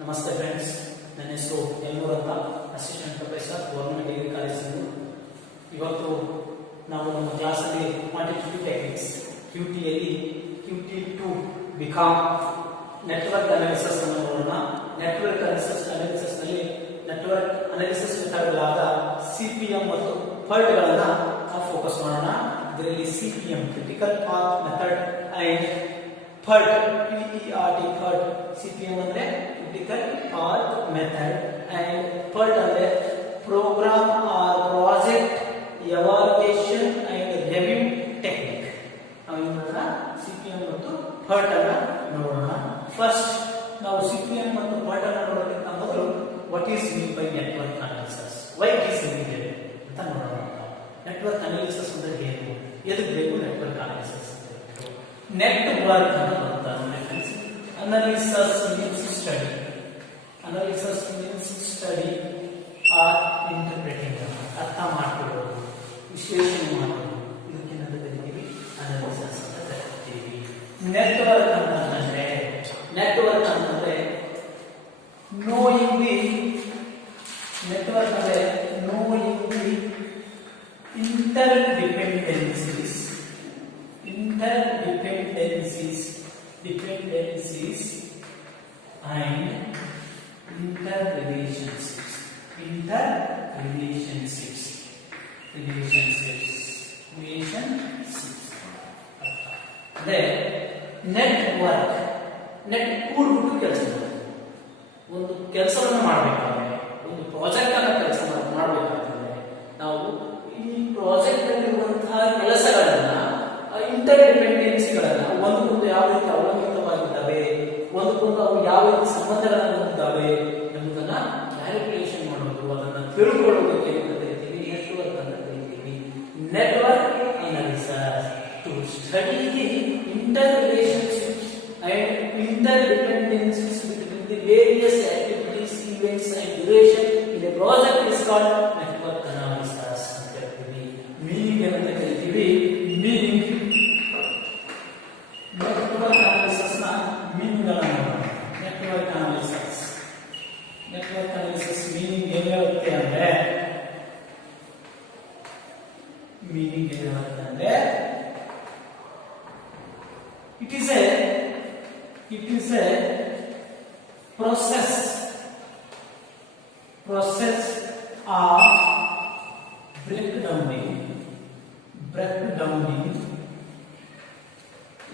ನಮಸ್ತೆ ಫ್ರೆಂಡ್ಸ್, ನನ್ನ ಹೆಸರು ಯಲ್ಲೂರ್ ಅಂತ, ಅಸಿಸ್ಟೆಂಟ್ ಪ್ರೊಫೆಸರ್, ಗವರ್ನಮೆಂಟ್ ಡಿಗ್ರಿ ಕಾಲೇಜಿಂದು. ಇವತ್ತು ನಾವು ನಮ್ಮ ಕ್ಲಾಸಲ್ಲಿ quantitative techniques QT QT2 BCom network analysis ಅನ್ನು ನೋಡೋಣ. ನೆಟ್ವರ್ಕ್ ಅನಾಲಿಸಿಸ್ ನಲ್ಲಿ ನೆಟ್ವರ್ಕ್ ಅನಾಲಿಸಿಸ್ ಮೆಥಡ್ಗಳಾದ CPM ಮತ್ತು PERT ಗಳನ್ನ ನಾವು ಫೋಕಸ್ ಮಾಡೋಣ. ಇದರಲ್ಲಿ CPM critical path method and PERT PERT CPM ಅಂದ್ರೆ critical path method and PERT ಅಂದ್ರೆ program or project evaluation and review technique. ನಾವು ನೋಡೋಣ CPM ಮತ್ತು PERT ಅನ್ನ ನೋಡೋಣ. ಫಸ್ಟ್ ನಾವು CPM ಮತ್ತು PERT ಅನ್ನ ನೋಡೋದಕ್ಕಿಂತ ಮೊದಲು what is mean by network analysis, why it is needed ಅಂತ ನೋಡೋಣ. ನೆಟ್ವರ್ಕ್ ಅನಾಲಿಸಿಸ್ ಅಂದ್ರೆ ಏನು, ಎದಕ್ಕೆ ಬೇಕು ನೆಟ್ವರ್ಕ್ ಅನಾಲಿಸಿಸ್? ನೆಟ್ವರ್ಕ್ ಅಂತ ಬರುತ್ತಾರೆ. Analysis means study, analysis means study or interpreting, ಅರ್ಥ ಮಾಡಿಕೊಳ್ಳೋದು, ವಿಶ್ಲೇಷಣೆ ಮಾಡೋದು, ಇದಕ್ಕೆ ನಾವು ಕರಿತೀವಿ ಅನಾಲಿಸಿಸ್ ಅಂತ ಕರಿತೀವಿ. ನೆಟ್ವರ್ಕ್ ಅಂತಂದ್ರೆ ನೋಯಿಂಗ್ ದಿ, ನೆಟ್ವರ್ಕ್ ಅಂದ್ರೆ knowing the interdependencies and interrelationships ಅಂದ್ರೆ ನೆಟ್ವರ್ಕ್ ಕೂಡ್ಬಿಟ್ಟು ಕೆಲಸ ಮಾಡೋದು. ಒಂದು ಕೆಲಸವನ್ನು ಮಾಡಬೇಕಾದ್ರೆ, ಒಂದು ಪ್ರಾಜೆಕ್ಟ್ ಅನ್ನ ಕೆಲಸ ಮಾಡಬೇಕಾದ್ರೆ ನಾವು ಈ ಪ್ರಾಜೆಕ್ಟ್ ನಲ್ಲಿರುವಂತಹ ಕೆಲಸಗಳನ್ನ, ಇಂಟರ್ ಡಿಪೆಂಡೆನ್ಸಿಗಳನ್ನ, ಒಂದಕ್ಕೊಂದು ಯಾವ ರೀತಿ ಅವಲಂಬಿತವಾಗಿದ್ದಾವೆ, ಒಂದಕ್ಕೊಂದು ಅವು ಯಾವ ರೀತಿ ಸಂಬಂಧಗಳನ್ನು ಹೊಂದಿದ್ದಾವೆ ಎಂಬುದನ್ನ ಕ್ಯಾಲ್ಕುಲೇಷನ್ ಮಾಡೋದು, ಅದನ್ನ ತಿಳ್ಕೊಳ್ಳೋದಕ್ಕೆ ಕರಿತೀವಿ ನೆಟ್ವರ್ಕ್ ಅಂತ ಕರಿತೀವಿ. Network analysis to study the interrelationships and interdependencies between the various activities, events and duration in a project is called network analysis ಅಂತ ಕರಿತೀವಿ. ಮೀನಿಂಗ್ ಅಂತ ಕರಿತೀವಿ. ಮೀನಿಂಗ್ ನೆಟ್ವರ್ಕ್ ಅನಾಲಿಸಿಸ್ ನ ಮೀನಿಂಗ್ ಅನ್ನು ನೋಡೋಣ. ನೆಟ್ವರ್ಕ್ ಅನಾಲಿಸಿಸ್ ಮೀನಿಂಗ್ ಏನು ಹೇಳುತ್ತೆ ಅಂದ್ರೆ, it is a process of breakdowning.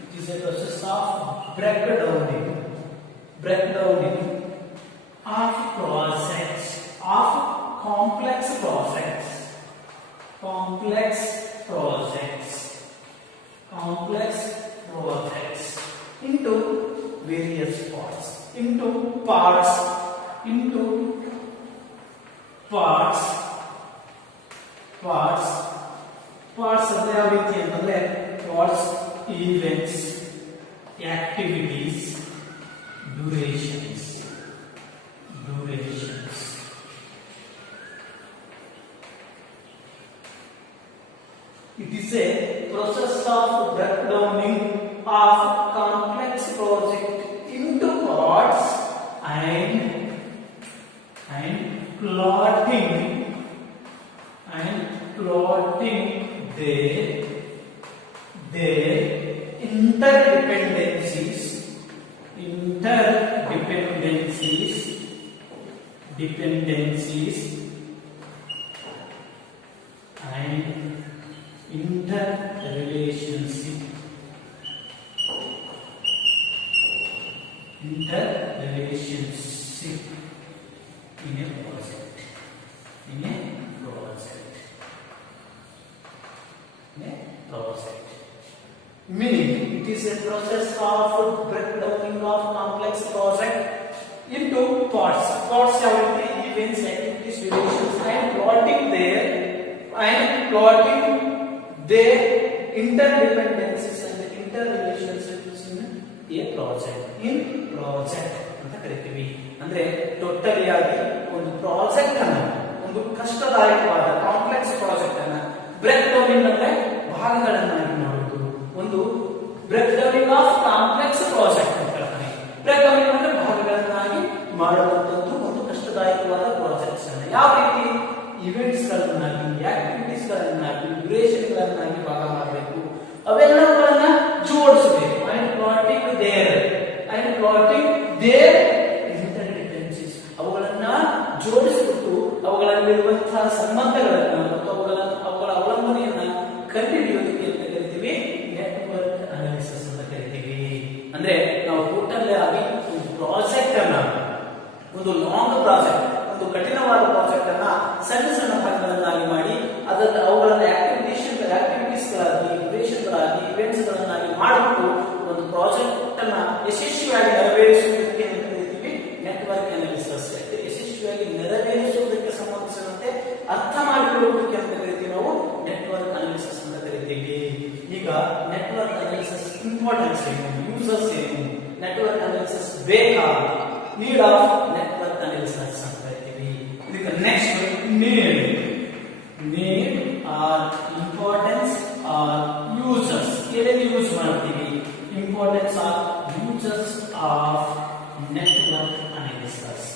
It is a process of breakdowning of projects, of complex projects into various parts, into parts ಅಂದ್ರೆ ಯಾವ ರೀತಿ ಅಂತಂದ್ರೆ parts, events, activities, durations. It is a process of breakdowning of complex project into parts and plotting their interdependencies and interrelationship in a project. Meaning, it is a process of breakdowning of complex project into parts, how events, activities, relations, and plotting their interdependencies and interrelationships in a project. ಅಂತ ಕರಿತೀವಿ. ಅಂದ್ರೆ totally ಆಗಿ ಒಂದು project ಅನ್ನ, ಒಂದು ಕಷ್ಟದಾಯಕವಾದ complex project ಅನ್ನ break downing ಅಂದ್ರೆ ಭಾಗಗಳನ್ನಾಗಿ ಮಾಡುವುದು, ಒಂದು break downing of complex project ಅಂತ ಹೇಳ್ತಾನೆ. ಬ್ರೇಕ್ ಡೌನಿಂಗ್ ಅಂದ್ರೆ ಭಾಗಗಳನ್ನಾಗಿ ಮಾಡುವುದು. ರಿಲೇಷನ್ ಗಳನ್ನಾಗಿ ಭಾಗ ಮಾಡಬೇಕು. ಅವೆಲ್ಲವುಗಳನ್ನ ಜೋಡಿಸಬೇಕು. ಅಂಡ್ ಪ್ಲಾಟಿಂಗ್ ದೇರ್ ಇಂಟರ್ಡಿಪೆಂಡೆನ್ಸೀಸ್, ಅವುಗಳನ್ನ ಜೋಡಿಸಿಬಿಟ್ಟು ಅವುಗಳಲ್ಲಿರುವಂತಹ ಸಂಬಂಧಗಳನ್ನ ಮತ್ತು ಅವುಗಳ ಅವಲಂಬನೆಯನ್ನ ಕಂಡುಹಿಡಿಯೋದಕ್ಕೆ ಅಂತ ಕರಿತೀವಿ ನೆಟ್ವರ್ಕ್ ಅನಾಲಿಸಿಸ್ ಅಂತ ಕರಿತೀವಿ. ಅಂದ್ರೆ ನಾವು ಟೋಟಲ್ ಆಗಿ ಒಂದು ಪ್ರಾಜೆಕ್ಟ್ ಅನ್ನ, ಒಂದು ಲಾಂಗ್ ಪ್ರಾಜೆಕ್ಟ್, ಒಂದು ಕಠಿಣವಾದ ಪ್ರಾಜೆಕ್ಟ್ ಅನ್ನ ಸಣ್ಣ ಸಣ್ಣ ಭಾಗಗಳನ್ನಾಗಿ ಮಾಡಿ ಅದನ್ನ ಅವುಗಳನ್ನ ಆಕ್ಟಿವಿಟೀಸ್ಗಳಾಗಿ, ರಿಲೇಷನ್ಗಳಾಗಿ, ಇವೆಂಟ್ಸ್ ಗಳನ್ನಾಗಿ ಮಾಡಿಬಿಟ್ಟು ಒಂದು ಪ್ರಾಜೆಕ್ಟ್ ಅನ್ನ ಯಶಸ್ವಿಯಾಗಿ ನೆರವೇರಿಸುವುದಕ್ಕೆ ಅಂತ ಕರಿತೀವಿ ನೆಟ್ವರ್ಕ್ ಅನಾಲಿಸಿಸ್. ಯಶಸ್ವಿಯಾಗಿ ನೆರವೇರಿಸುವುದಕ್ಕೆ ಸಂಬಂಧಿಸಿದಂತೆ ಅರ್ಥ ಮಾಡಿಕೊಳ್ಳುವುದಕ್ಕೆ ಅಂತ ಕರಿತೀವಿ ನಾವು ನೆಟ್ವರ್ಕ್ ಅನಾಲಿಸಿಸ್ ಅಂತ ಕರಿತೀವಿ. ಈಗ ನೆಟ್ವರ್ಕ್ ಅನಾಲಿಸಿಸ್ ಇಂಪಾರ್ಟೆನ್ಸ್ ಏನು, ಯೂಸರ್ಸ್ ಏನು, ನೆಟ್ವರ್ಕ್ ಅನಾಲಿಸಿಸ್ ಬೇಕಾ, ನೀಡ್ ಆಫ್ ನೆಟ್ವರ್ಕ್ ಅನಾಲಿಸಿಸ್ ಅಂತ ಕರಿತೀವಿ. ಇದಕ್ಕೆ next need or importance or users, ಏನೇನು ಯೂಸ್ ಮಾಡ್ತೀವಿ, importance or users of network analysis.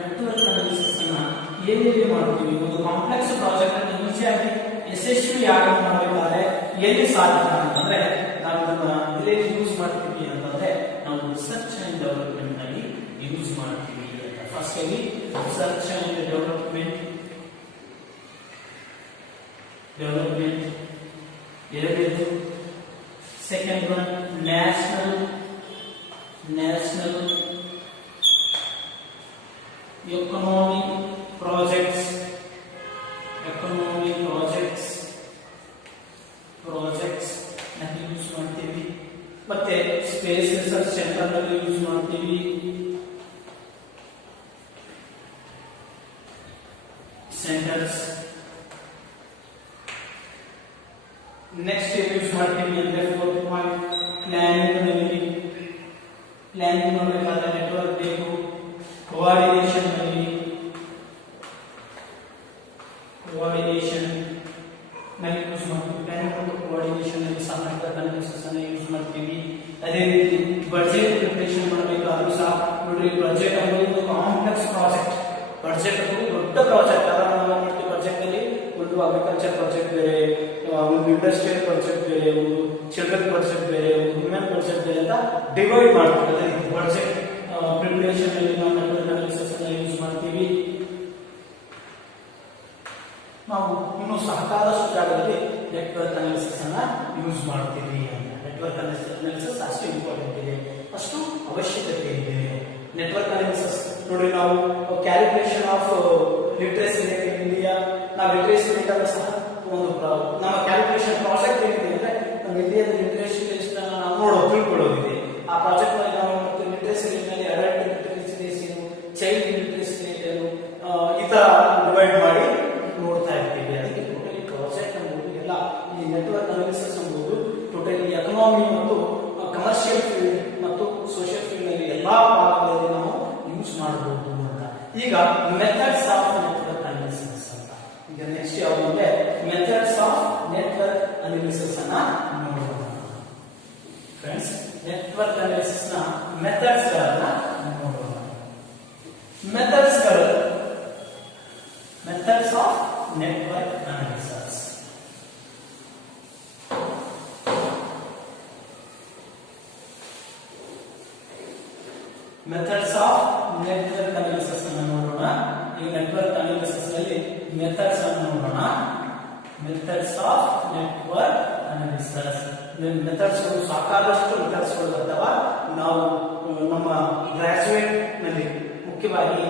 Network analysis ಅನ್ನ ಏನೇನು ಮಾಡ್ತೀವಿ, ಒಂದು ಕಾಂಪ್ಲೆಕ್ಸ್ ಪ್ರಾಜೆಕ್ಟ್ ಅನ್ನು ಈಸಿಯಾಗಿ ಯಶಸ್ವಿಯಾಗಿ ಮಾಡಬೇಕಾದ್ರೆ ಎಲ್ಲಿ ಸಾಧ್ಯ ಅಂತಂದ್ರೆ ನಾವು ಇದನ್ನ ಯೂಸ್ ಮಾಡ್ತೀವಿ ಅಂತಂದ್ರೆ ನಾವು ರಿಸರ್ಚ್ ಅಂಡ್ ಡೆವಲಪ್ಮೆಂಟ್ ನಲ್ಲಿ ಯೂಸ್ ಮಾಡ್ತೀವಿ ಅಂತ. ಫಸ್ಟ್ ಆಗಿ ರಿಸರ್ಚ್ ಅಂಡ್ ಡೆವಲಪ್ಮೆಂಟ್ ಎರಡನೇದು. Second one national economic projects ನಲ್ಲಿ ಯೂಸ್ ಮಾಡ್ತೀವಿ. ಮತ್ತೆ ಸ್ಪೇಸ್ ರಿಸರ್ಚ್ ಸೆಂಟರ್ ನಲ್ಲಿ ಯೂಸ್ ಮಾಡ್ತೀವಿ. ಸೆಂಟರ್ಸ್ ನೆಕ್ಸ್ಟ್ ಯೂಸ್ ಮಾಡ್ತೀವಿ ಅಂದ್ರೆ ಫೋರ್ತ್ ಪಾಯಿಂಟ್ ಪ್ಲಾನಿಂಗ್ ಮಾಡಬೇಕಾದ್ರೆ ನೆಟ್ವರ್ಕ್ ಬೇಕು. ಕೋಆರ್ಡಿನೇಷನ್ ನಲ್ಲಿ ಯೂಸ್ ಮಾಡ್ತೀವಿ. ಪ್ಲಾನಿಂಗ್ ಮತ್ತು ಕೋಆರ್ಡಿನೇಷನ್ ನಲ್ಲಿ ಸಹ ನೆಟ್ವರ್ಕ್ ಅನಾಲಿಸಿಸ್ ಅನ್ನು ಯೂಸ್ ಮಾಡ್ತೀವಿ. ಅದೇ ರೀತಿ ಬಜೆಟ್ ಪ್ರಿಪರೇಷನ್ ಮಾಡಬೇಕಾದ್ರೂ ಸಹ ನೋಡ್ರಿ, ಬಜೆಟ್ ಅನ್ನೋದು ಒಂದು ಕಾಂಪ್ಲೆಕ್ಸ್ ಪ್ರಾಜೆಕ್ಟ್. ಬಜೆಟ್ ಅನ್ನೋದು ದೊಡ್ಡ ಪ್ರಾಜೆಕ್ಟ್. ಬಜೆಟ್ ಅಲ್ಲಿ ಒಂದು ಅಗ್ರಿಕಲ್ಚರ್ ಪ್ರಾಜೆಕ್ಟ್ ಬೇರೆ, ಒಂದು ಇಂಡಸ್ಟ್ರಿಯಲ್ ಪ್ರಾಜೆಕ್ಟ್ ಬೇರೆ, ಒಂದು ಚಿಲ್ಡ್ರನ್ ಪ್ರಾಜೆಕ್ಟ್ ಬೇರೆ, ಒಂದು ವುಮೆನ್ ಪ್ರಾಜೆಕ್ಟ್ ಬೇರೆ ಅಂತ ಡಿವೈಡ್ ಮಾಡ್ತೀವಿ. ಬಜೆಟ್ ಪ್ರಿಪರೇಷನ್ ಅಲ್ಲಿ ನಾವು ನೆಟ್ವರ್ಕ್ ಅನಾಲಿಸಿಸ್ ಅನ್ನು ಯೂಸ್ ಮಾಡ್ತೀವಿ. ನಾವು ಇನ್ನು ಸಾಕಷ್ಟು ಜಾಗದಲ್ಲಿ ನೆಟ್ವರ್ಕ್ ಅನಾಲಿಸಿಸ್ ಅನ್ನ ಯೂಸ್ ಮಾಡ್ತೀವಿ ಅಂತ. ನೆಟ್ವರ್ಕ್ ಅನಾಲಿಸಿಸ್ ಅಷ್ಟು ಇಂಪಾರ್ಟೆಂಟ್ ಇದೆ, ಅಷ್ಟು ಅವಶ್ಯಕತೆ ಇದೆ. ನೆಟ್ವರ್ಕ್ ಅನಾಲಿಸಿಸ್ ನೋಡಿ, ನಾವು calculation of literacy rate in India, ನಾವು ಲಿಟ್ರಸಿ ರೇಟ್ ಅನ್ನು ಸಹ ಒಂದು ನಮ್ಮ ಕ್ಯಾಲ್ಕುಲೇಷನ್ ಪ್ರಾಜೆಕ್ಟ್ ಏನಿದೆ ಅಂದ್ರೆ ನಮ್ಮ ಇಂಡಿಯಾದ ಲಿಟ್ರಸಿ ರೇಟ್ ನಾವು ತಿಳ್ಕೊಳ್ಳೋದಿದೆ. ಆ ಪ್ರಾಜೆಕ್ಟ್ ನಲ್ಲಿ ನಾವು ಲಿಟ್ರಸಿ ರೇಟ್ ನಲ್ಲಿ ಅಡಲ್ಟ್ ಲಿಟ್ರಸಿ ರೇಟ್ ಏನು, ಚೈಲ್ಡ್ ಲಿಟ್ರಸಿ ರೇಟ್ ಏನು, ಈ ತರ ಡಿವೈಡ್ ಮಾಡಿ ನೋಡ್ತಾ ಇರ್ತೀವಿ. ಅದಕ್ಕೆ ಟೋಟಲಿ ಪ್ರಾಜೆಕ್ಟ್ ಅನ್ನೋದು ಎಲ್ಲ ಈ ನೆಟ್ವರ್ಕ್ ಅನಾಲಿಸಿಸ್ ಅನ್ನೋದು ಟೋಟಲಿ ಎಕನಾಮಿ ಮತ್ತು ಕಮರ್ಷಿಯಲ್ ಫೀಲ್ಡ್ ಮತ್ತು ಸೋಷಿಯಲ್ ಫೀಲ್ಡ್ ನಲ್ಲಿ ಎಲ್ಲಾ ಭಾಗಗಳಲ್ಲಿ ನಾವು ಯೂಸ್ ಮಾಡಬಹುದು ಅಂತ. ಈಗ ಮೆಥಡ್ಸ್ ಆಫ್ ನೆಟ್ವರ್ಕ್ ಅನಾಲಿಸಿಸ್ ಅಂತ. ಈಗ ನೆಕ್ಸ್ಟ್ ಯಾವುದು ಅಂದ್ರೆ ಮೆಥಡ್ಸ್ ಆಫ್ ನೆಟ್ವರ್ಕ್ ಅನಾಲಿಸಿಸ್ ಅನ್ನ ನೋಡೋಣ ಫ್ರೆಂಡ್ಸ್. ನೆಟ್ವರ್ಕ್ ಅನಾಲಿಸಿಸ್ ನ ಮೆಥಡ್ಸ್ ಗಳನ್ನ ನೋಡೋಣ. Methods of network analysis. Methods of network analysis ಅನ್ನು ನೋಡೋಣ. ಈ ನೆಟ್ವರ್ಕ್ ಅನಾಲಿಸಿಸ್ ನಲ್ಲಿ ಮೆಥಡ್ಸ್ ಅನ್ನು ನೋಡೋಣ. Methods of network analysis. Methods ಸಾಕಷ್ಟು ಮೆಥಡ್ಸ್ ಅಥವಾ ನಾವು ನಮ್ಮ ಗ್ರಾಜುಯೇಟ್ ನಲ್ಲಿ ಮುಖ್ಯವಾಗಿ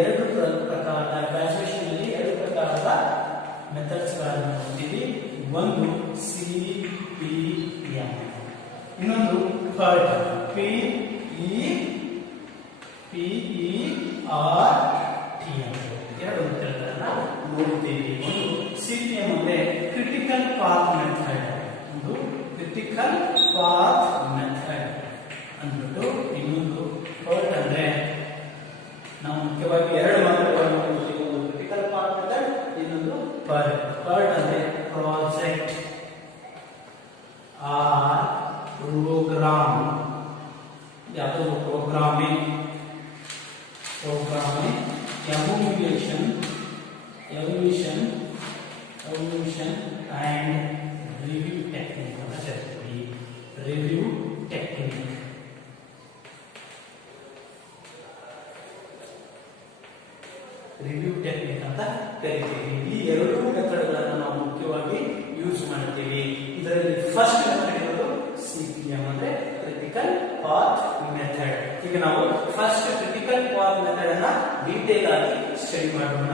ಎರಡು ಪ್ರಕಾರದ ಗ್ರಾಜುಯೇಷನ್ ನಲ್ಲಿ ಎರಡು ಪ್ರಕಾರದ ಮೆಥಡ್ಸ್ ಗಳನ್ನು ನೋಡ್ತೀವಿ. ಒಂದು CPM, ಇನ್ನೊಂದು PERT, ಎರಡು ಮೆಥಡ್ಗಳನ್ನ ನೋಡ್ತೀವಿ. ಒಂದು CPM ಅಂದ್ರೆ ಕ್ರಿಟಿಕಲ್ ಪಾತ್ ಮೆಥಡ್, ಒಂದು ಕ್ರಿಟಿಕಲ್ ಪಾತ್ ಮೆಥಡ್ ಅಂದ್ಬಿಟ್ಟು, ಇನ್ನೊಂದು PERT ಅಂದ್ರೆ ನಾವು ಮುಖ್ಯವಾಗಿ ಎರಡು ಮಾತುಗಳನ್ನು ನೋಡ್ತೀವಿ. ಒಂದು ಕ್ರಿಟಿಕಲ್ ಪಾತ್ ಮೆಥಡ್, ಇನ್ನೊಂದು PERT. PERT ಅಂದ್ರೆ ಪ್ರಾಜೆಕ್ಟ್ ಆರ್ ಪ್ರೋಗ್ರಾಮ್, ಯಾವುದು programming evaluation and review technique ಅಂತ ಹೇಳ್ತೀವಿ. review technique ರಿವ್ಯೂ ಟೆಕ್ನಿಕ್ ಅಂತ ಕರಿತೀವಿ. ಈ ಎರಡು ಮೆಥಡ್ಗಳನ್ನು ನಾವು ಮುಖ್ಯವಾಗಿ ಯೂಸ್ ಮಾಡ್ತೀವಿ. ಇದರಲ್ಲಿ ಫಸ್ಟ್ ಮೆಥಡ್ ಇರೋದು CPM ಅಂದ್ರೆ ಕ್ರಿಟಿಕಲ್ ಪಾತ್ ಮೆಥಡ್. ಈಗ ನಾವು ಫಸ್ಟ್ ಕ್ರಿಟಿಕಲ್ ಪಾತ್ ಮೆಥಡ್ ಅನ್ನ ಡೀಟೇಲ್ ಆಗಿ ಸ್ಟಡಿ ಮಾಡೋಣ.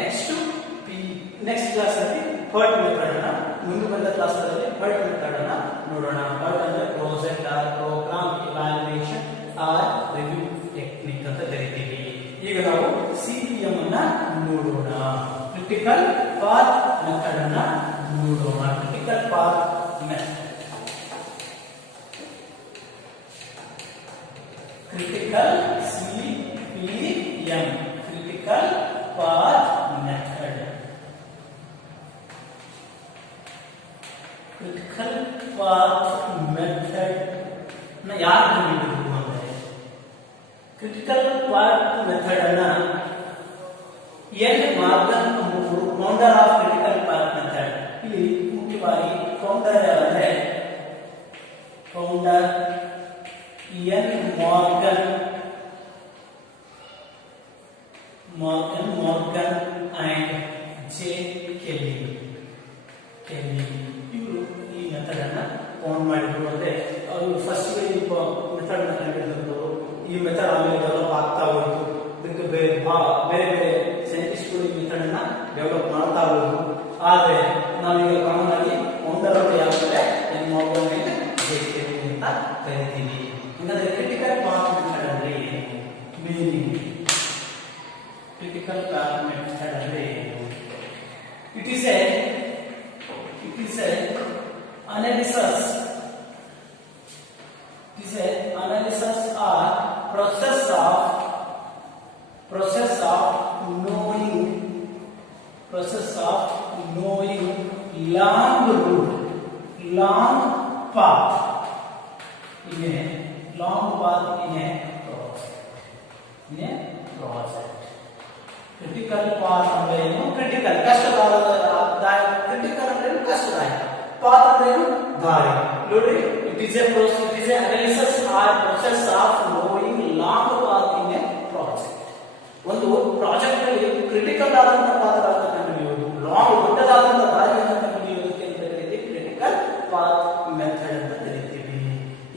ನೆಕ್ಸ್ಟ್ ಕ್ಲಾಸ್ ಅಲ್ಲಿ PERT ಮೆಥಡ್ ಅನ್ನ, ಮುಂದೆ ಬಂದ ಕ್ಲಾಸ್ ಅಲ್ಲಿ PERT ಮೆಥಡ್ ಅನ್ನ ನೋಡೋಣ. PERT ಅಂದ್ರೆ project or program evaluation or review technique ಅಂತ ಕರಿತೀವಿ. ಈಗ ನಾವು CPM ಅನ್ನ ನೋಡೋಣ. ಕ್ರಿಟಿಕಲ್ ಪಾತ್ ಮೆಥಡ್ ಅನ್ನ ನೋಡೋಣ. Critical path method, critical CPM, critical path method. Critical path method ನ ಯಾರು ಕಂಡುಹಿಡಿದ್ರು ಅಂದ್ರೆ, ಕ್ರಿಟಿಕಲ್ ಪಾತ್ ಮೆಥಡ್ ಅನ್ನ ಎನ್ ಮಾರ್ಗನ್ ಎಂಬುವರು founder of critical path method. ಇಲ್ಲಿ ಮುಖ್ಯವಾಗಿ ಫೌಂಡರ್ ಯಾರಂದ್ರೆ founder N Morgan and J Kelly. ಇವರು ಈ ಮೆಥಡ್ ಅನ್ನ ಫೌಂಡ್ ಮಾಡಿದ್ರು. ಅಂದ್ರೆ ಅವರು ಫಸ್ಟ್ ಮೆಥಡ್ ನ ಕಂಡುಹಿಡಿದವರು. ಈ ಮೆಥಡ್ ಆಮೇಲೆ ಡೆವಲಪ್ ಆಗ್ತಾ ಹೋಯ್ತು. ಇದಕ್ಕೆ ಬೇರೆ ಬೇರೆ ಸೈಂಟಿಸ್ಟ್ಗಳು ಈ ಮೆಥಡ್ ಅನ್ನ ಡೆವಲಪ್ ಮಾಡ್ತಾ ಹೋದ್ರು. ಆದ್ರೆ ನಾವೀಗ ಕಾಮನ್ ಆಗಿ ಫೌಂಡರ್ ಅವರು ಯಾವಂದ್ರೆ ಎನ್ ಮಾರ್ಗನ್ ಅಂಡ್ ಜೆ ಕೆಲ್ಲಿ ಅಂತ ಕರಿತೀವಿ. ಹಾಗಾದ್ರೆ ಕ್ರಿಟಿಕಲ್ ಪಾತ್ ಮೆಥಡ್ ಅಂದ್ರೆ ಏನು? ಮೀನಿಂಗ್ ಕ್ರಿಟಿಕಲ್ ಪಾತ್ ಮೆಥಡ್ ಅಂದ್ರೆ ಏನು? It is A analysis or process of knowing long path in a project. Critical path ಅಂದ್ರೆ ಏನು? ಕ್ರಿಟಿಕಲ್ ಕಷ್ಟದಾಯಕ, ಕ್ರಿಟಿಕಲ್ ಅಂದ್ರೆ ಕಷ್ಟದಾಯಕ, ಪಾತ್ ಅಂದ್ರೆ ಏನು? ದಾರಿ. ನೋಡಿ, it is a analysis or process of knowing long path in a project. ಒಂದು project ನಲ್ಲಿ critical ಆದಂತಹ ಪಾತ್ರಗಳನ್ನು ಕಂಡುಹಿಡಿಯುವುದು, ಲಾಂಗ್ ದೊಡ್ಡದಾದಂತಹ ದಾರಿಯನ್ನು ಕಂಡುಹಿಡಿಯುವುದಕ್ಕೆ ಅಂತ ಕರೀತೀವಿ ಕ್ರಿಟಿಕಲ್ ಪಾತ್ ಮೆಥಡ್ ಅಂತ ಕರೀತೀವಿ.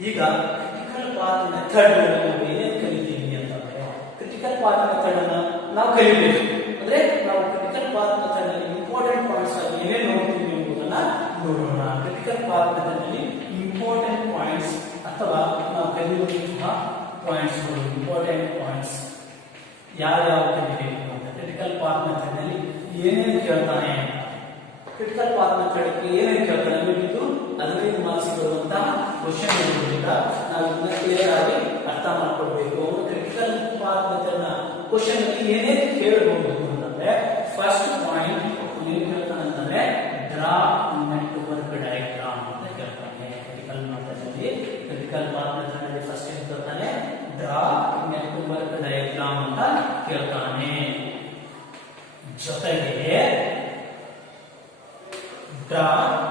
ಈಗ ಕ್ರಿಟಿಕಲ್ ಪಾತ್ ಮೆಥಡ್ ನಾವು ಏನೇನು ಕಲಿತೀವಿ ಅಂತಂದ್ರೆ, ಕ್ರಿಟಿಕಲ್ ಪಾತ್ ಮೆಥಡ್ ಅನ್ನ ನಾವು ಕಲಿಬೇಕು. ಅಂದ್ರೆ ನಾವು ಕ್ರಿಟಿಕಲ್ ಪಾತ್ ಮೆಥಡ್ ನಲ್ಲಿ ಇಂಪಾರ್ಟೆಂಟ್ ಪಾಯಿಂಟ್ಸ್ ಆಗಿ ಏನೇನು ನೋಡ್ತೀವಿ ಎಂಬುದನ್ನ ನೋಡೋಣ. ಕ್ರಿಟಿಕಲ್ ಪಾತ್ ಮೆಥಡ್ ನಲ್ಲಿ ಇಂಪಾರ್ಟೆಂಟ್ ಪಾಯಿಂಟ್ಸ್ ಅಥವಾ ನಾವು ಕಲಿಯುವಂತಹ ಪಾಯಿಂಟ್ಸ್, ಇಂಪಾರ್ಟೆಂಟ್ ಪಾಯಿಂಟ್ಸ್ ಯಾವ್ಯಾವ ಕಲಿಬೇಕು ಅಂತ. ಕ್ರಿಟಿಕಲ್ ಪಾತ್ ಮೆಥಡ್ ನಲ್ಲಿ ಏನೇನು ಕೇಳ್ತಾನೆ, ಕ್ರಿಟಿಕಲ್ ಪಾತ್ ಮೆಥಡ್ ಏನೇನು ಕೇಳ್ತಾನೆ ಇದು 15 ಮಾರ್ಕ್ಸ್ ಬರುವಂತಹ ಕ್ವಶನ್ ಇರೋದ್ರಿಂದ ನಾವು ಇದನ್ನ ಕ್ಲಿಯರ್ ಆಗಿ ಅರ್ಥ ಮಾಡ್ಕೊಳ್ಬೇಕು. ಅವರು ಕ್ರಿಟಿಕಲ್ ಪಾತ್ ಮೆಥಡ್ ನ ಕ್ವಶನ್ ಅಲ್ಲಿ ಏನೇನು ಕೇಳಬಹುದು ಅಂತಂದ್ರೆ, ಫಸ್ಟ್ ಪಾಯಿಂಟ್ ಏನ್ ಕೇಳ್ತಾನೆ ಅಂತಂದ್ರೆ ಡ್ರಾ ನೆಟ್ವರ್ಕ್ ಡಯಾಗ್ರಾಮ್ ಅಂತ ಕೇಳ್ತಾನೆ. ಕ್ರಿಟಿಕಲ್ ಮೆಥಡ್ ನಲ್ಲಿ, ಕ್ರಿಟಿಕಲ್ ಪಾತ್ ಮೆಥಡ್ ನಲ್ಲಿ ಫಸ್ಟ್ ಏನ್ ಕೇಳ್ತಾನೆ? ಡ್ರಾ ನೆಟ್ವರ್ಕ್ ಡಯಾಗ್ರಾಮ್ ಅಂತ ಕೇಳ್ತಾನೆ. ಜೊತೆಗೆ ಡ್ರಾ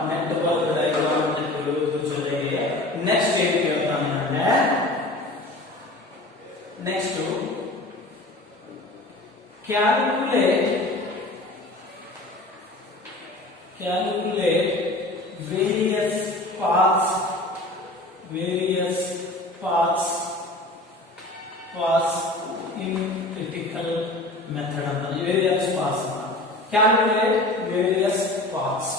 ನೆಟ್ವರ್ಕ್ ಡಯಾಗ್ರಾಮ್ ಅಂತ ಕೇಳುವುದ್ರ ಜೊತೆಗೆ ನೆಕ್ಸ್ಟ್ ಏನ್ ಕೇಳ್ತಾನೆ ಅಂದ್ರೆ, next calculate various paths in critical method ಅಂತ. various paths, calculate various paths.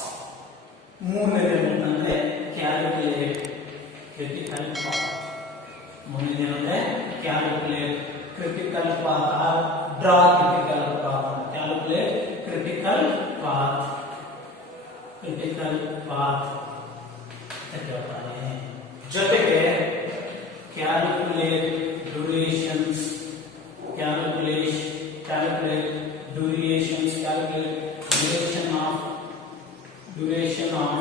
ಮೂರನೇದು ಏನಂದ್ರೆ calculate critical path. ಮೂರನೇದು ಅಂದ್ರೆ calculate critical path or draw critical path. calculate critical path ಜೊತೆಗೆ calculate durations, calculate duration of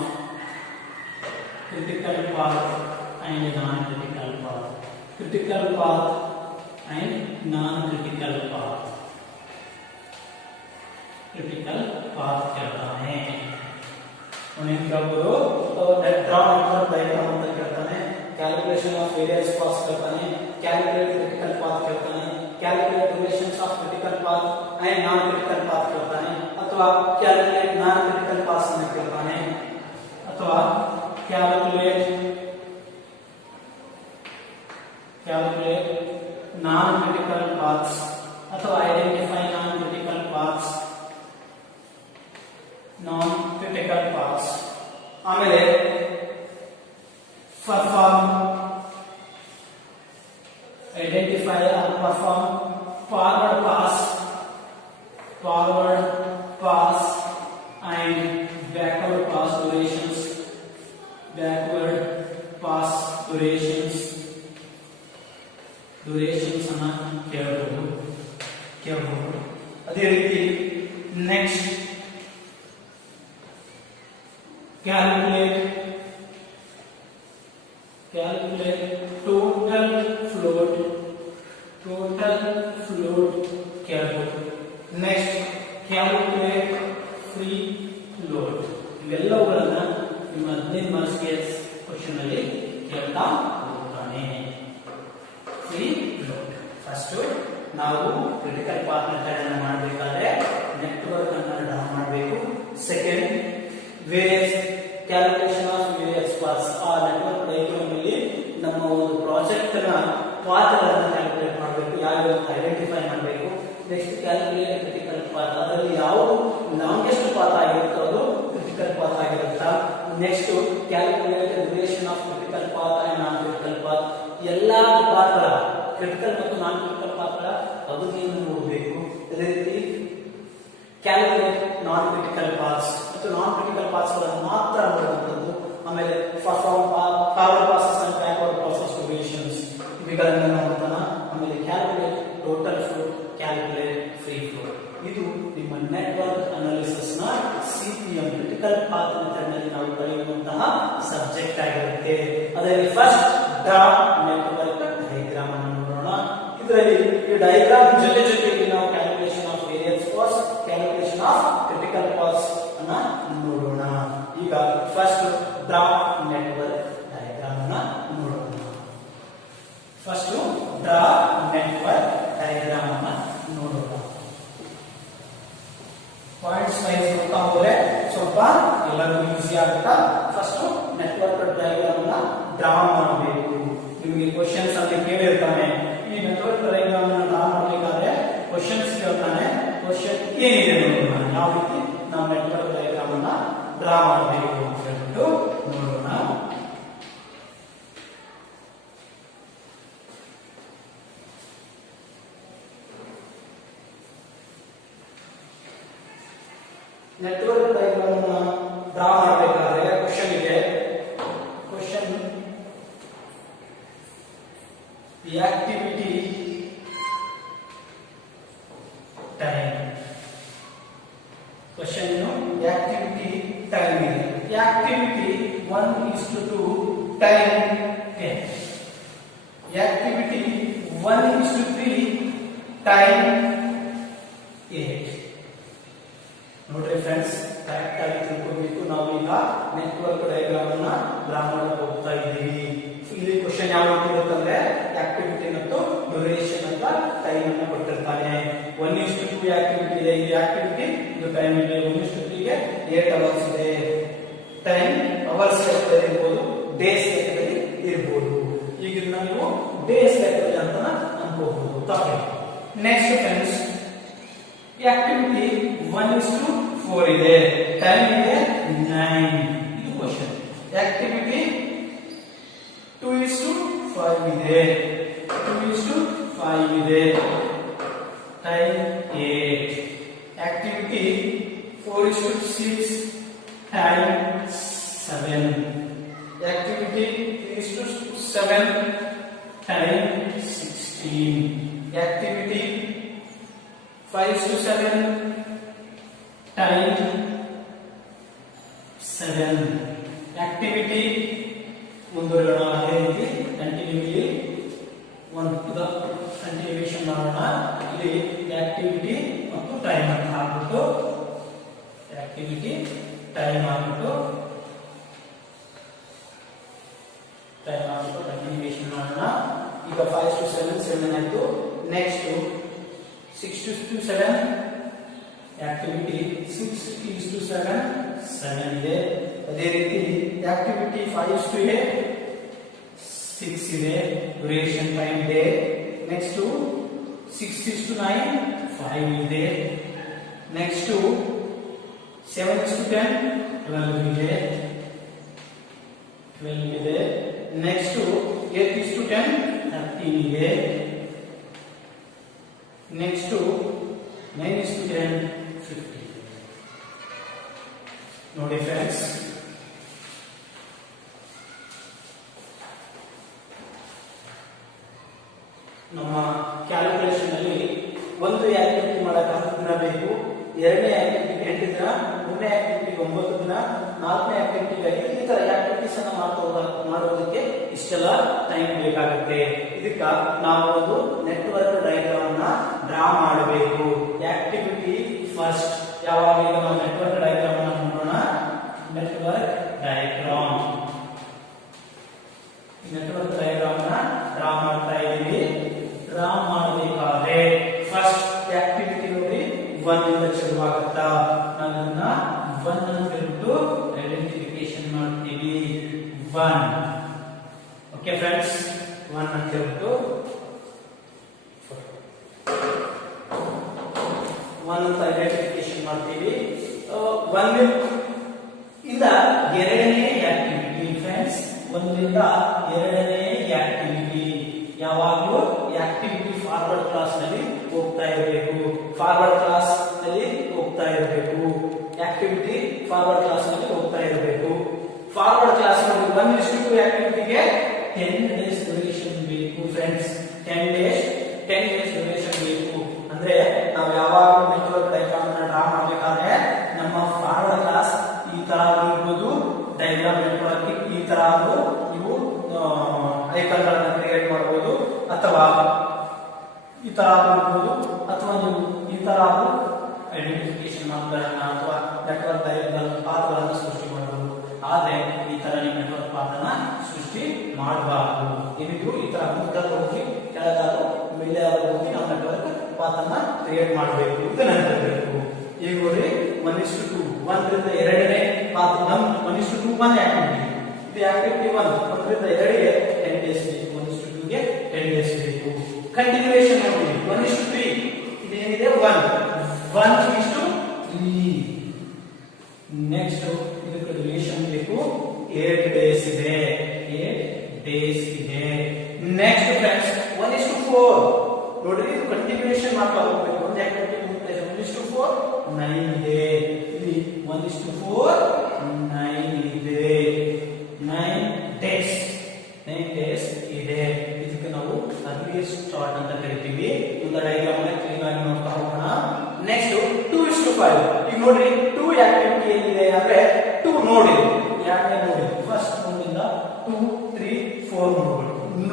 critical path and non-critical path. Critical path and non-critical path. Critical path कहता है. ಅವನೇನು ಕೇಳ್ಬೋದು, draw network diagram ಅಂತ ಕೇಳ್ತಾನೆ, calculation of various paths ಕೇಳ್ತಾನೆ, calculate critical path ಕೇಳ್ತಾನೆ, calculate relations of critical path and non critical path ಕೇಳ್ತಾನೆ, ಅಥವಾ ಕ್ಯಾಲ್ಕುಲೇಟ್ ನಾನ್ ಕ್ರಿಟಿಕಲ್ ಪಾತ್ಸ್ ಅನ್ನು ಕೇಳ್ತಾನೆ, ಅಥವಾ ಕ್ಯಾಲ್ಕುಲೇಟ್ ನಾನ್ ಕ್ರಿಟಿಕಲ್ ಪಾತ್ಸ್ ಅಥವಾ ಐಡೆಂಟಿಫೈ ನಾನ್ ಕ್ರಿಟಿಕಲ್ ಪಾತ್ಸ್ ಆಮೇಲೆ perform identify or perform forward pass and backward pass durations ಅನ್ನ ಕೇಳಬಹುದು. ಅದೇ ರೀತಿ ನೆಕ್ಸ್ಟ್ ಕ್ಯಾಲ್ಕುಲೇಟ್ ಟೋಟಲ್ ಫ್ಲೋಟ್ ಕೇಳಬಹುದು. Next calculate free float. ಇವೆಲ್ಲವುಗಳನ್ನ ನಿಮ್ಮ 15 ಮಾರ್ಕ್ಸ್ಗೆ ಕ್ವಶನ್ ಅಲ್ಲಿ ಕೇಳ್ತಾ ಹೋಗ್ತಾನೆ. ಫ್ರೀ ಫ್ಲೋಟ್ ಫಸ್ಟ್ ನಾವು ಕ್ರಿಟಿಕಲ್ ಪಾತ್ ಮೆಥಡ್ ಅನ್ನು ಮಾಡಬೇಕಾದ್ರೆ ನೆಟ್ವರ್ಕ್ ಅನ್ನು ಡ್ರಾ ಮಾಡಬೇಕು. Second various calculation of various paths. ಆ ನೆಟ್ವರ್ಕ್ ಡಯಾಗ್ರಾಮ್ ಅಲ್ಲಿ ನಮ್ಮ ಒಂದು ಪ್ರಾಜೆಕ್ಟ್ ನ ಪಾತ್ಗಳನ್ನು ಕ್ಯಾಲ್ಕುಲೇಟ್ ಮಾಡಬೇಕು, ಯಾವ್ಯಾವ ಐಡೆಂಟಿಫೈ ಮಾಡಬೇಕು. ನೆಕ್ಸ್ಟ್ ಕ್ಯಾಲ್ಕುಲೇಟ್ ಕ್ರಿಟಿಕಲ್ ಪಾತ್, ಅದರಲ್ಲಿ ಯಾವ ಲಾಂಗೆಸ್ಟ್ ಪಾತ್ ಆಗಿರುತ್ತೋ ಅದು ಕ್ರಿಟಿಕಲ್ ಪಾತ್ ಆಗಿರುತ್ತಾ. Next calculate duration of critical path and non critical path. ಎಲ್ಲಾ ಪಾತ್ಗಳ ಕ್ರಿಟಿಕಲ್ ಮತ್ತು ನಾನ್ ಕ್ರಿಟಿಕಲ್ ಪಾತ್ಗಳ ಅವಧಿಯನ್ನು ನೋಡಬೇಕು. ಅದೇ ರೀತಿ ಕ್ಯಾಲ್ಕುಲೇಟ್ ನಾನ್ ಕ್ರಿಟಿಕಲ್ ಪಾತ್ಸ್ ಮತ್ತು ನಾನ್ ಕ್ರಿಟಿಕಲ್ ಪಾತ್ಸ್ ಗಳನ್ನು ಮಾತ್ರ ನೋಡುವಂತದ್ದು. ಆಮೇಲೆ forward passes and backward passes durations ಇವುಗಳನ್ನು ನೋಡ್ತಾನ. ಆಮೇಲೆ calculate total float, calculate free float. ಇದು ನಿಮ್ಮ ನೆಟ್ವರ್ಕ್ ಅನಾಲಿಸಿಸ್ ನ ಸಿಪಿಎಂ ಕ್ರಿಟಿಕಲ್ ಪಾತ್ ಮೆಥಡ್ ನಲ್ಲಿ ನಾವು ಕಲಿಯುವಂತಹ ಸಬ್ಜೆಕ್ಟ್ ಆಗಿರುತ್ತೆ. ಅದರಲ್ಲಿ ಫಸ್ಟ್ ಡ್ರಾ ನೆಟ್ವರ್ಕ್ ಡಯಾಗ್ರಾಮ್ ಅನ್ನು ನೋಡೋಣ. ಇದರಲ್ಲಿ ಈ ಡಯಾಗ್ರಾಮ್ ಜೊತೆಗೆ ನಾವು calculation of various paths, calculation of critical paths ಅನ್ನ ನೋಡೋಣ. ಈಗ ಫಸ್ಟ್ ಡ್ರಾ ನೆಟ್ವರ್ಕ್ ಡಯಾಗ್ರಾಮ್ ಅನ್ನ ನೋಡೋಣ. ಫಸ್ಟ್ ಡ್ರಾ ನೆಟ್ವರ್ಕ್ ಡಯಾಗ್ರಾಮ್ ಅನ್ನ ನೋಡೋಣ. ಪಾಯಿಂಟ್ಸ್ ವೈಸ್ ಹೋಗ್ತಾ ಹೋದ್ರೆ ಸ್ವಲ್ಪ ಎಲ್ಲರಿಗೂ ಈಸಿ ಆಗುತ್ತಾ. ಫಸ್ಟ್ ನೆಟ್ವರ್ಕ್ ಡಯಾಗ್ರಾಮ್ ಅನ್ನ ಡ್ರಾ ಮಾಡಬೇಕು. ನಿಮಗೆ ಕ್ವಶನ್ಸ್ ಅಲ್ಲಿ ಕೇಳಿರ್ತಾನೆ, ಈ ನೆಟ್ವರ್ಕ್ ಡಯಾಗ್ರಾಮ್ ಅನ್ನ ಡ್ರಾ ಮಾಡಬೇಕಾದ್ರೆ ಕ್ವಶನ್ಸ್ ಕೇಳ್ತಾನೆ. ಕ್ವಶನ್ ಏನಿದೆ ನೋಡೋಣ, ಯಾವ ರೀತಿ ನಾವು ನೆಟ್ವರ್ಕ್ ಡಯಾಗ್ರಾಮ್ ಅನ್ನ ಡ್ರಾ ಮಾಡಬೇಕು ಅಂತ ಹೇಳ್ಬಿಟ್ಟು ನೋಡೋಣ. ನೆಟ್ವರ್ಕ್ ಡಯಾಗ್ರಾಮ್ ಅನ್ನ ಡ್ರಾ ಮಾಡಬೇಕಾದ್ರೆ ಕ್ವಶನ್ ಇದೆ. Question activity time. Question activity time ಇದೆ. Activity 1:2, time 10. Activity 1:3, time 8. ನೋಡ್ರಿ ಫ್ರೆಂಡ್ಸ್, ಕರೆಕ್ಟ್ ಆಗಿ ತಿಳ್ಕೊಬೇಕು. ನಾವು ಈಗ ನೆಟ್ವರ್ಕ್ ಡಯಾಗ್ರಾಮ್ ಅನ್ನ ಡ್ರಾ ಮಾಡಕ್ಕೆ ಹೋಗ್ತಾ ಇದ್ದೀವಿ. ಇಲ್ಲಿ ಕ್ವಶನ್ ಯಾವ ರೀತಿ ಇರುತ್ತಂದ್ರೆ ಆಕ್ಟಿವಿಟಿ ಮತ್ತು ಡ್ಯೂರೇಷನ್ ಅಂತ ಟೈಮ್ ಅನ್ನು ಕೊಟ್ಟಿರ್ತಾನೆ. 1:2 ಆಕ್ಟಿವಿಟಿ ಇದೆ, ಈ ಆಕ್ಟಿವಿಟಿ ಇದು ಟೈಮ್ ಇದೆ. 1:3 ಗೆ 8 ಅವರ್ಸ್ ಇದೆ. ಟೈಮ್ ಅವರ್ಸ್ ಲೆಕ್ಕದಲ್ಲಿ ಇರ್ಬೋದು, ಡೇಸ್ ಲೆಕ್ಕದಲ್ಲಿ ಇರ್ಬೋದು. ಈಗ ನೀವು ಡೇಸ್ ಲೆಕ್ಕದಲ್ಲಿ ಅಂತ ಅನ್ಕೋಬಹುದು. ನೆಕ್ಸ್ಟ್ ಫ್ರೆಂಡ್ಸ್, ಆಕ್ಟಿವಿಟಿ 1:4 ಇದೆ, ಟೈಮ್ ಇದೆ 9. ಇದು ಕ್ವಶನ್. ಆಕ್ಟಿವಿಟಿ 2:5 ಇದೆ, 2:5 ಇದೆ, time 8. Activity 4:6, time 7. Activity 3:7, time 16. Activity 5:7, time 7. Activity ಮುಂದುವರಿಯೋಣ. ಅದೇ ರೀತಿ ಕಂಟಿನ್ಯೂಷನ್ ಮಾಡೋಣ. ಇಲ್ಲಿ ಆಕ್ಟಿವಿಟಿ ಮತ್ತು ಟೈಮ್ ಅಂತ ಹಾಕ್ಬಿಟ್ಟು ಆಕ್ಟಿವಿಟಿ ಟೈಮ್ ಹಾಕ್ಬಿಟ್ಟು 7 ಆಯ್ತು. ನೆಕ್ಸ್ಟ್ 6 to 7 ಆಕ್ಟಿವಿಟಿ 6 to 7 7 ಇದೆ. ಅದೇ ರೀತಿ ಆಕ್ಟಿವಿಟಿ 5 to 8 6 ಇದೆ. ಡ್ಯೂರೇಷನ್ ಟೈಮ್ ಇದೆ. ನೆಕ್ಸ್ಟ್ 6 to 9 5 ಇದೆ. ನೆಕ್ಸ್ಟ್ 7 to 10 12 ಇದೆ. 12 ಇದೆ. ನೆಕ್ಸ್ಟ್ 8 to 10 13 ಇದೆ. Next 9 to 10 50. ನೋಡಿ ಫ್ರೆಂಡ್ಸ್, ನಮ್ಮ ಕ್ಯಾಲ್ಕುಲೇಷನ್ ಅಲ್ಲಿ ಒಂದು ಆಕ್ಟಿವಿಟಿ ಮಾಡಕ್ಕೆ 10 ದಿನ ಬೇಕು, ಎರಡನೇ ಆಕ್ಟಿವಿಟಿ 8 ದಿನ, ಮೂರನೇ ಆಕ್ಟಿವಿಟಿ 9 ದಿನ, ನಾಲ್ಕನೇ ಆಕ್ಟಿವಿಟಿ ಈ ತರ ಆಕ್ಟಿವಿಟೀಸ್ ಅನ್ನ ಮಾಡೋದಕ್ಕೆ ಇಷ್ಟೆಲ್ಲ ಟೈಮ್ ಬೇಕಾಗುತ್ತೆ. ಇದಕ್ಕ ನಾವು ಒಂದು ನೆಟ್ವರ್ಕ್ ಡಯಾಗ್ರಾಮ್ ಅನ್ನ ಡ್ರಾ ಮಾಡಬೇಕು. ಆಕ್ಟಿವಿಟಿ ಫಸ್ಟ್ ಯಾವಾಗ ನಾವು ನೆಟ್ವರ್ಕ್ ಡಯಾಗ್ರಾಮ್ ಅನ್ನ ನೋಡೋಣ. ನೆಟ್ವರ್ಕ್ ಡಯಾಗ್ರಾಮ್ ಅನ್ನ ಡ್ರಾ ಮಾಡ್ತಾ ಇದ್ದೀವಿ. ಡ್ರಾ ಮಾಡಬೇಕಾದ್ರೆ ಫಸ್ಟ್ ಆಕ್ಟಿವಿಟಿ ನೋಡಿ 1 ಇಂದ ಶುರುವಾಗುತ್ತಾ. ಅದನ್ನ 1 ಅಂತ ಹೇಳ್ಬಿಟ್ಟು ಐಡೆಂಟಿಫಿಕೇಶನ್ ಮಾಡ್ತೀವಿ. 1 ಓಕೆ ಫ್ರೆಂಡ್ಸ್, 1 ಅಂತ ಹೇಳ್ಬಿಟ್ಟು 1 ಅಂತ ಐಡೆಂಟಿಫಿಕೇಶನ್ ಮಾಡ್ತೀವಿ. 1 ಇಂದ ಎರಡನೇ ಆಕ್ಟಿವಿಟಿ ಫ್ರೆಂಡ್ಸ್, 1 ಇಂದ ಎರಡನೇ ಆಕ್ಟಿವಿಟಿ ಯಾವಾಗಲೂ ಆಕ್ಟಿವಿಟಿ ಫಾರ್ವರ್ಡ್ ಕ್ಲಾಸ್ ನಲ್ಲಿ ಹೋಗ್ತಾ ಇರಬೇಕು. ಫಾರ್ವರ್ಡ್ ಕ್ಲಾಸ್ ನಲ್ಲಿ ಹೋಗ್ತಾ ಇರಬೇಕು. ಆಕ್ಟಿವಿಟಿ ಫಾರ್ವರ್ಡ್ ಕ್ಲಾಸ್ ನಲ್ಲಿ ಹೋಗ್ತಾ ಇರಬೇಕು. ಫಾರ್ವರ್ಡ್ ಕ್ಲಾಸ್ ನಲ್ಲಿ 1:2 ಆಕ್ಟಿವಿಟಿಗೆ 10 ಡೇಸ್ ಡ್ಯೂರೇಷನ್ ಬೇಕು ಫ್ರೆಂಡ್ಸ್. 10 ಡೇಸ್ ಡ್ಯೂರೇಷನ್ ಬೇಕು. ಅಂದ್ರೆ ನಾವು ಯಾವಾಗಲೂ ನೆಟ್ವರ್ಕ್ ಡಯಾಗ್ರಾಮ್ ಅನ್ನು ಡ್ರಾ ಮಾಡಬೇಕಾದ್ರೆ ನಮ್ಮ ಫಾರ್ವರ್ಡ್ ಕ್ಲಾಸ್ ಈ ತರ ಇರಬಹುದು. ಡಯಾಗ್ರಾಮ್ ನೆಟ್ವರ್ಕ್ ಈ ತರ ನೀವು ಐಕಾನ್ ಗಳನ್ನು ಕ್ರಿಯೇಟ್ ಮಾಡಬಹುದು, ಅಥವಾ ಈ ತರ ಇರಬಹುದು, ಅಥವಾ ನೀವು ಈ ತರ ಐಡೆಂಟಿಫಿಕೇಶನ್ ಮಾರ್ಕ್ಗಳನ್ನು ಅಥವಾ ನೆಟ್ವರ್ಕ್ ಡಯಾಗ್ರಾಮ್ ಪಾತ್ಗಳನ್ನು ಸೃಷ್ಟಿ ಮಾಡಬಹುದು. ಆದ್ರೆ ಈ ತರ ನೀವು ನೆಟ್ವರ್ಕ್ ಪಾತನ್ನ ಸೃಷ್ಟಿ ಮಾಡಬಾರದು. ಏನಿದ್ರು ಈ ತರ ಮುಂದಕ್ಕೆ ಹೋಗಿ ಕೆಳಗಾದ್ರು ಮೇಲೆ ಹೋಗಿ ನಾವು ನೆಟ್ವರ್ಕ್ ಪಾತನ್ನ ಕ್ರಿಯೇಟ್ ಮಾಡಬೇಕು. ಇದನ್ನ ನೆನಪಿರಬೇಕು. ಈಗ ನೋಡಿ 1:2 1 ರಿಂದ ಎರಡನೇ ಪಾತ್ 1:2 1 ಆಕ್ಟಿವಿಟಿ. ಇದು ಆಕ್ಟಿವಿಟಿ 1 1 ರಿಂದ 2ಗೆ 10 ಡೇಸ್ ಬೇಕು. 1:2 ಗೆ 10 ಡೇಸ್ ಬೇಕು. ಕಂಟಿನ್ಯೂಯೇಷನ್ ನೋಡಿ 1:3 ಇದೇನಿದೆ 1:3. ನೆಕ್ಸ್ಟ್ ಇದಕ್ಕೆ ಡ್ಯೂರೇಷನ್ ಬೇಕು 8 ಡೇಸ್ ಇದೆ. 8 ಡೇಸ್ ಇದೆ. ನೆಕ್ಸ್ಟ್ ಫ್ರೆಂಡ್ಸ್ 1:4 ನೋಡ್ರಿ, ಇದು ಕಂಟಿನ್ಯೂಯೇಷನ್ ಮಾಡ್ತಾ ಹೋಗ್ಬೇಕು. ಒಂದು ಆಕ್ಟಿವಿಟಿ 1:4 9 ಇದೆ. ಇಲ್ಲಿ 1:4 9 ಇದೆ. 9 ಡೇಸ್ ಇದೆ. ಇದಕ್ಕೆ ನಾವು ಅರ್ಲಿಯಸ್ಟ್ ಸ್ಟಾರ್ಟ್ ಅಂತ ಕರಿತೀವಿ. ಒಂದು ಡಯಾಗ್ರಾಮ್ ಅನ್ನು ಕ್ಲೀನ್ ಆಗಿ ನೋಡ್ತಾ ಹೋಗೋಣ. ನೆಕ್ಸ್ಟ್ 2:5. ಈಗ ನೋಡ್ರಿ 2 ಆಕ್ಟಿವಿಟಿ ಏನಿದೆ ಅಂದ್ರೆ 2 ನೋಡಿ ಯಾಕೆ ನೋಡಿ ಫಸ್ಟ್ ನೋಡಿಂದ 2 3 4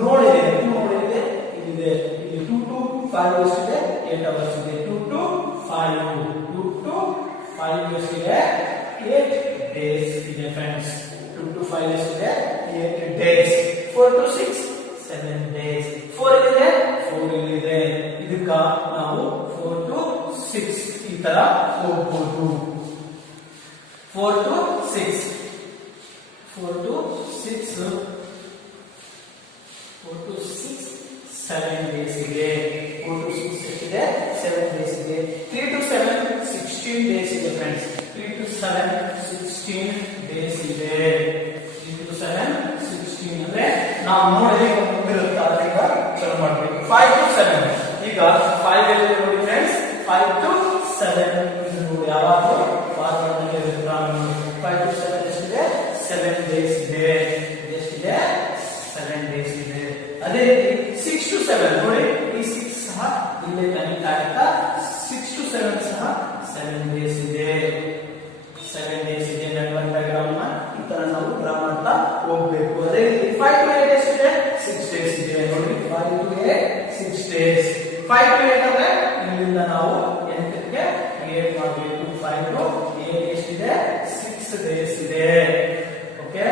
ನೋಡಿದೆ. 2 ನೋಡಿದೆ ಇಲ್ಲಿದೆ. ಇಲ್ಲಿ 2 to 5 ಅವರ್ಸ್ ಇದೆ. 8 ಅವರ್ಸ್ ಇದೆ. 2 to 5 ಅವರ್ಸ್ ಇದೆ. 8 ಡೇಸ್ ಇದೆ ಫ್ರೆಂಡ್ಸ್. 2 to 5 ಅವರ್ಸ್ ಇದೆ. 8 ಡೇಸ್. 4 to 6 7 days. 4 ಇದೆ. 4 ಇದೆ. ಇದಕ್ಕ ನಾವು 4 to 6 ಈ ತರ ಹೋಗ್ಬೋದು. 4 to 6 7 ಡೇಸ್ ಇದೆ. 4 to 6 ಎಷ್ಟಿದೆ 7 ಡೇಸ್ ಇದೆ. 3 to 7 16 ಡೇಸ್ ಇದೆ ಫ್ರೆಂಡ್ಸ್. 3 to 7 16 ಡೇಸ್ ಇದೆ. 3 to 7 16 ಅಂದ್ರೆ ನಾವು ನೋಡಿದ್ರೆ ಮುಂದಿರುತ್ತೆ. ಅದರಿಂದ ಶುರು ಮಾಡಬೇಕು. 5 to 7 ಈಗ 5 ಎಲ್ಲಿದೆ ನೋಡಿ ಫ್ರೆಂಡ್ಸ್. 5 to 7 ನೋಡಿ ಯಾವಾಗಲೂ ಫಾರ್ವರ್ಡ್ ನಲ್ಲಿ ಇರುತ್ತೆ. 5 to 7 ಎಷ್ಟಿದೆ 7 ಡೇಸ್ ಇದೆ. ಎಷ್ಟಿದೆ 7 ಡೇಸ್ ಇದೆ. ಅದೇ ರೀತಿ 6 to 7 ನೋಡಿ, ಈ 6 ಸಹ ಇಲ್ಲೇ ಕನೆಕ್ಟ್ ಆಗುತ್ತಾ. 6 to 7 ಸಹ 7 ಡೇಸ್ ಇದೆ. 7 ಡೇಸ್ ಇದೆ. ನೆಟ್ವರ್ಕ್ ಡಯಾಗ್ರಾಮ್ ನ ಈ ತರ ನಾವು ಡ್ರಾ ಮಾಡ್ತಾ ಹೋಗ್ಬೇಕು. ಅದೇ ರೀತಿ 5 to 8 ಎಷ್ಟಿದೆ 6 ಡೇಸ್ ಇದೆ. ನೋಡಿ 5 to 8 6 ಡೇಸ್. 5 to 8 ಅಂದ್ರೆ ಇಲ್ಲಿಂದ ನಾವು 8ಕ್ಕೆ ಕ್ರಿಯೇಟ್ ಮಾಡಬೇಕು. 5 to 8 ಎಷ್ಟಿದೆ 6 ಡೇಸ್ ಇದೆ. ಓಕೆ,